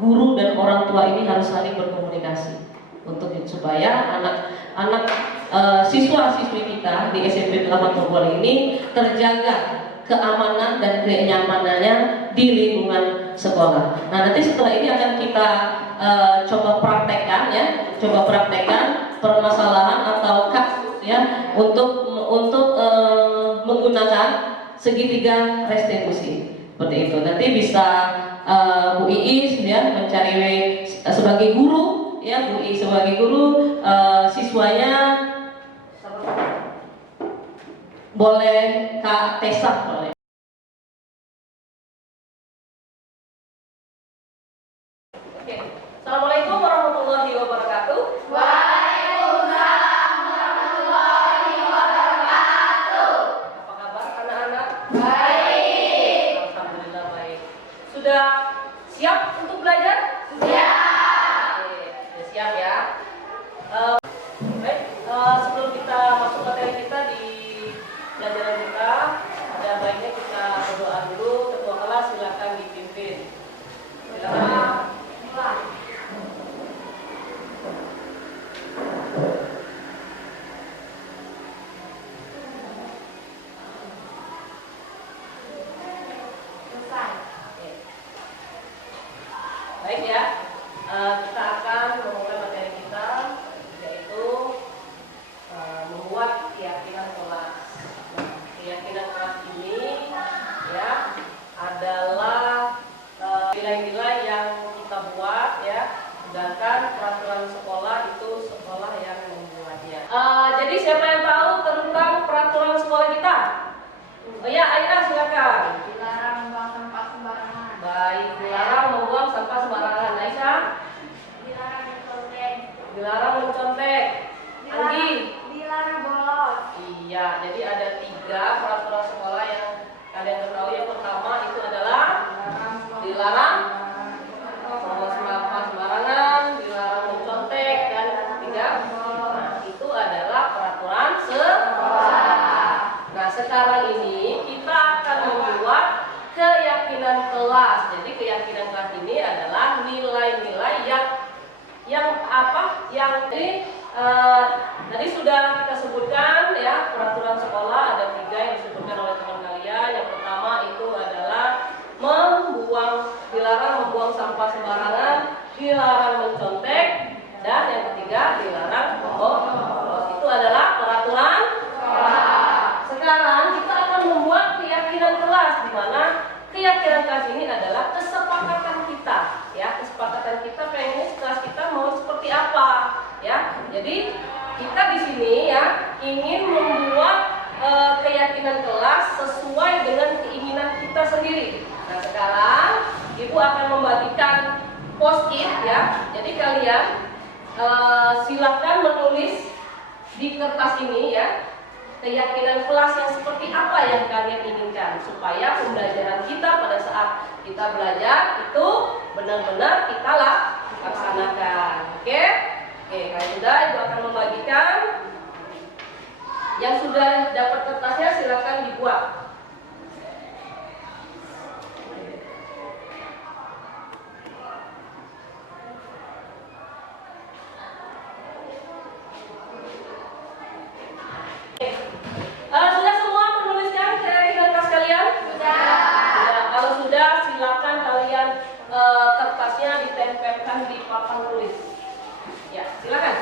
guru dan orang tua ini harus saling berkomunikasi untuk supaya anak-anak siswa-siswi kita di SMP Kelapa Turbol ini terjaga keamanan dan kenyamanannya di lingkungan sekolah. Nah, nanti setelah ini akan kita coba praktekkan permasalahan atau kasus ya untuk menggunakan segitiga restitusi seperti itu. Nanti bisa Bu Iis ya mencari sebagai guru ya, Bu Iis sebagai guru, siswanya boleh Kak Tesa boleh. Oke. Assalamualaikum warahmatullahi wabarakatuh. Waalaikumsalam warahmatullahi wabarakatuh. Apa kabar anak-anak? Baik. Alhamdulillah baik. Sudah siap untuk belajar? Siap. Oke, sudah siap ya. Baik, sebelum kita masuk materi kita di pelajaran kita, ada baik Ya, jadi ada 3 peraturan sekolah yang kalian ketahui. Yang pertama itu adalah dilarang membuang sampah sembarangan, dilarang mencontek, dan yang ketiga, nah, itu adalah peraturan sekolah. Nah, sekarang ini kita akan membuat keyakinan kelas. Jadi keyakinan kelas ini adalah nilai-nilai yang apa? Yang tadi sudah kita sebutkan ya, peraturan sekolah ada 3 yang disebutkan oleh teman kalian. Yang pertama itu adalah dilarang membuang sampah sembarangan, dilarang mencontek, dan yang ketiga dilarang membolos. Itu adalah peraturan sekolah. Sekarang kita akan membuat keyakinan kelas, di mana keyakinan kelas ini adalah kesepakatan kita, ya, kesepakatan kita pengen kelas kita mau seperti apa, ya. Jadi kita di sini ya ingin membuat keyakinan kelas sesuai dengan keinginan kita sendiri. Nah, sekarang Ibu akan membagikan post-it ya. Jadi kalian silakan menulis di kertas ini ya, keyakinan kelas yang seperti apa yang kalian inginkan, supaya pembelajaran kita pada saat kita belajar itu benar-benar kita laksanakan. Oke, kalau sudah, Ibu akan membagikan. Yang sudah dapat kertasnya silakan dibuat. Sudah semua menuliskan keyakinan kelas kalian? Sudah. Kalau sudah, silakan kalian kertasnya ditempelkan di papan tulis. Ya, silakan.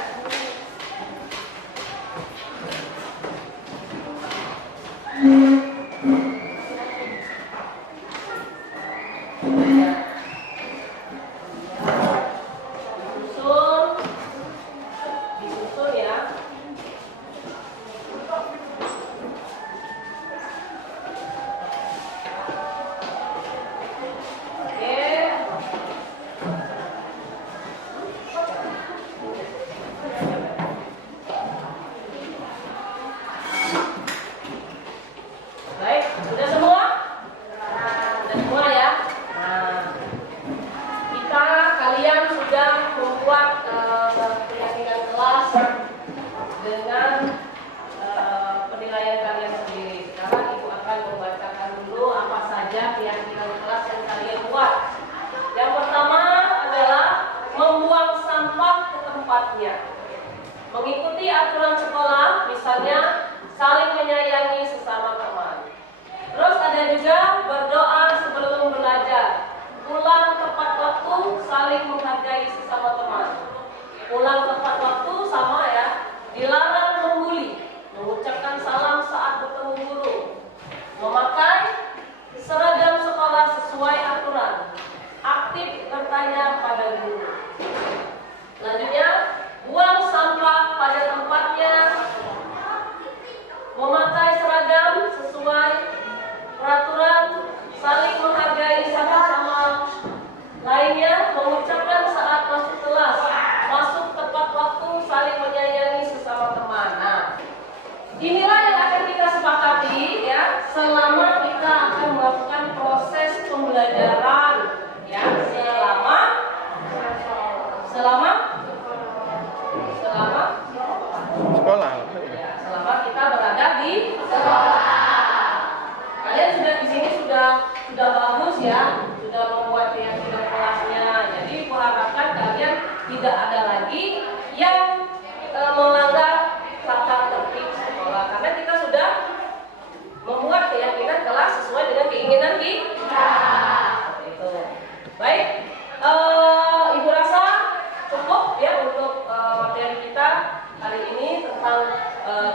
Disusun ya. Baik, sudah semua? Sudah semua ya. Nah, kalian sudah membuat keyakinan kelas dengan penilaian kalian sendiri. Sekarang Ibu akan membacakan dulu apa saja keyakinan kelas yang kalian buat. Yang pertama adalah membuang sampah ke tempatnya, mengikuti aturan sekolah, misalnya saling menyayangi sesama teman. Terus ada juga berdoa sebelum belajar, pulang tepat waktu, saling menghargai sesama teman. Pulang tepat waktu sama ya, dilarang membuli, mengucapkan salam saat bertemu guru, memakai seragam sekolah sesuai aturan, aktif bertanya pada guru. Selanjutnya, buang sampah pada tempatnya, memakai seragam sesuai peraturan, saling menghargai satu sama lainnya, mengucapkan saat masuk kelas, masuk tepat waktu, saling menyayangi sesama teman. Nah, inilah yang akan kita sepakati ya selama kita akan melakukan proses pembelajaran ya selama Sekolah. ya, selama kita berada di sekolah. Kalian sudah di sini sudah bagus ya, sudah membuat keyakinan kelasnya. Jadi kuharapkan kalian tidak ada lagi yang melanggar tata tertib sekolah, karena kita sudah membuat keyakinan kelas sesuai dengan keinginan kita. Itu. Baik, Ibu rasa cukup ya untuk materi kita hari ini tentang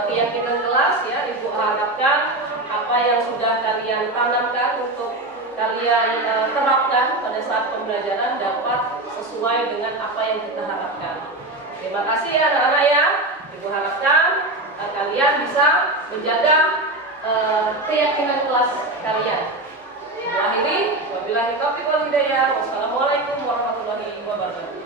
keyakinan kelas ya. Ibu harapkan apa yang sudah kalian tanamkan untuk kalian terapkan pada saat pembelajaran dapat sesuai dengan apa yang kita harapkan. Terima kasih ya anak-anak ya. Ibu harapkan kalian bisa menjaga keyakinan kelas kalian. Ibu akhiri, wabillahi taufiq wal hidayah. Wassalamualaikum warahmatullahi wabarakatuh.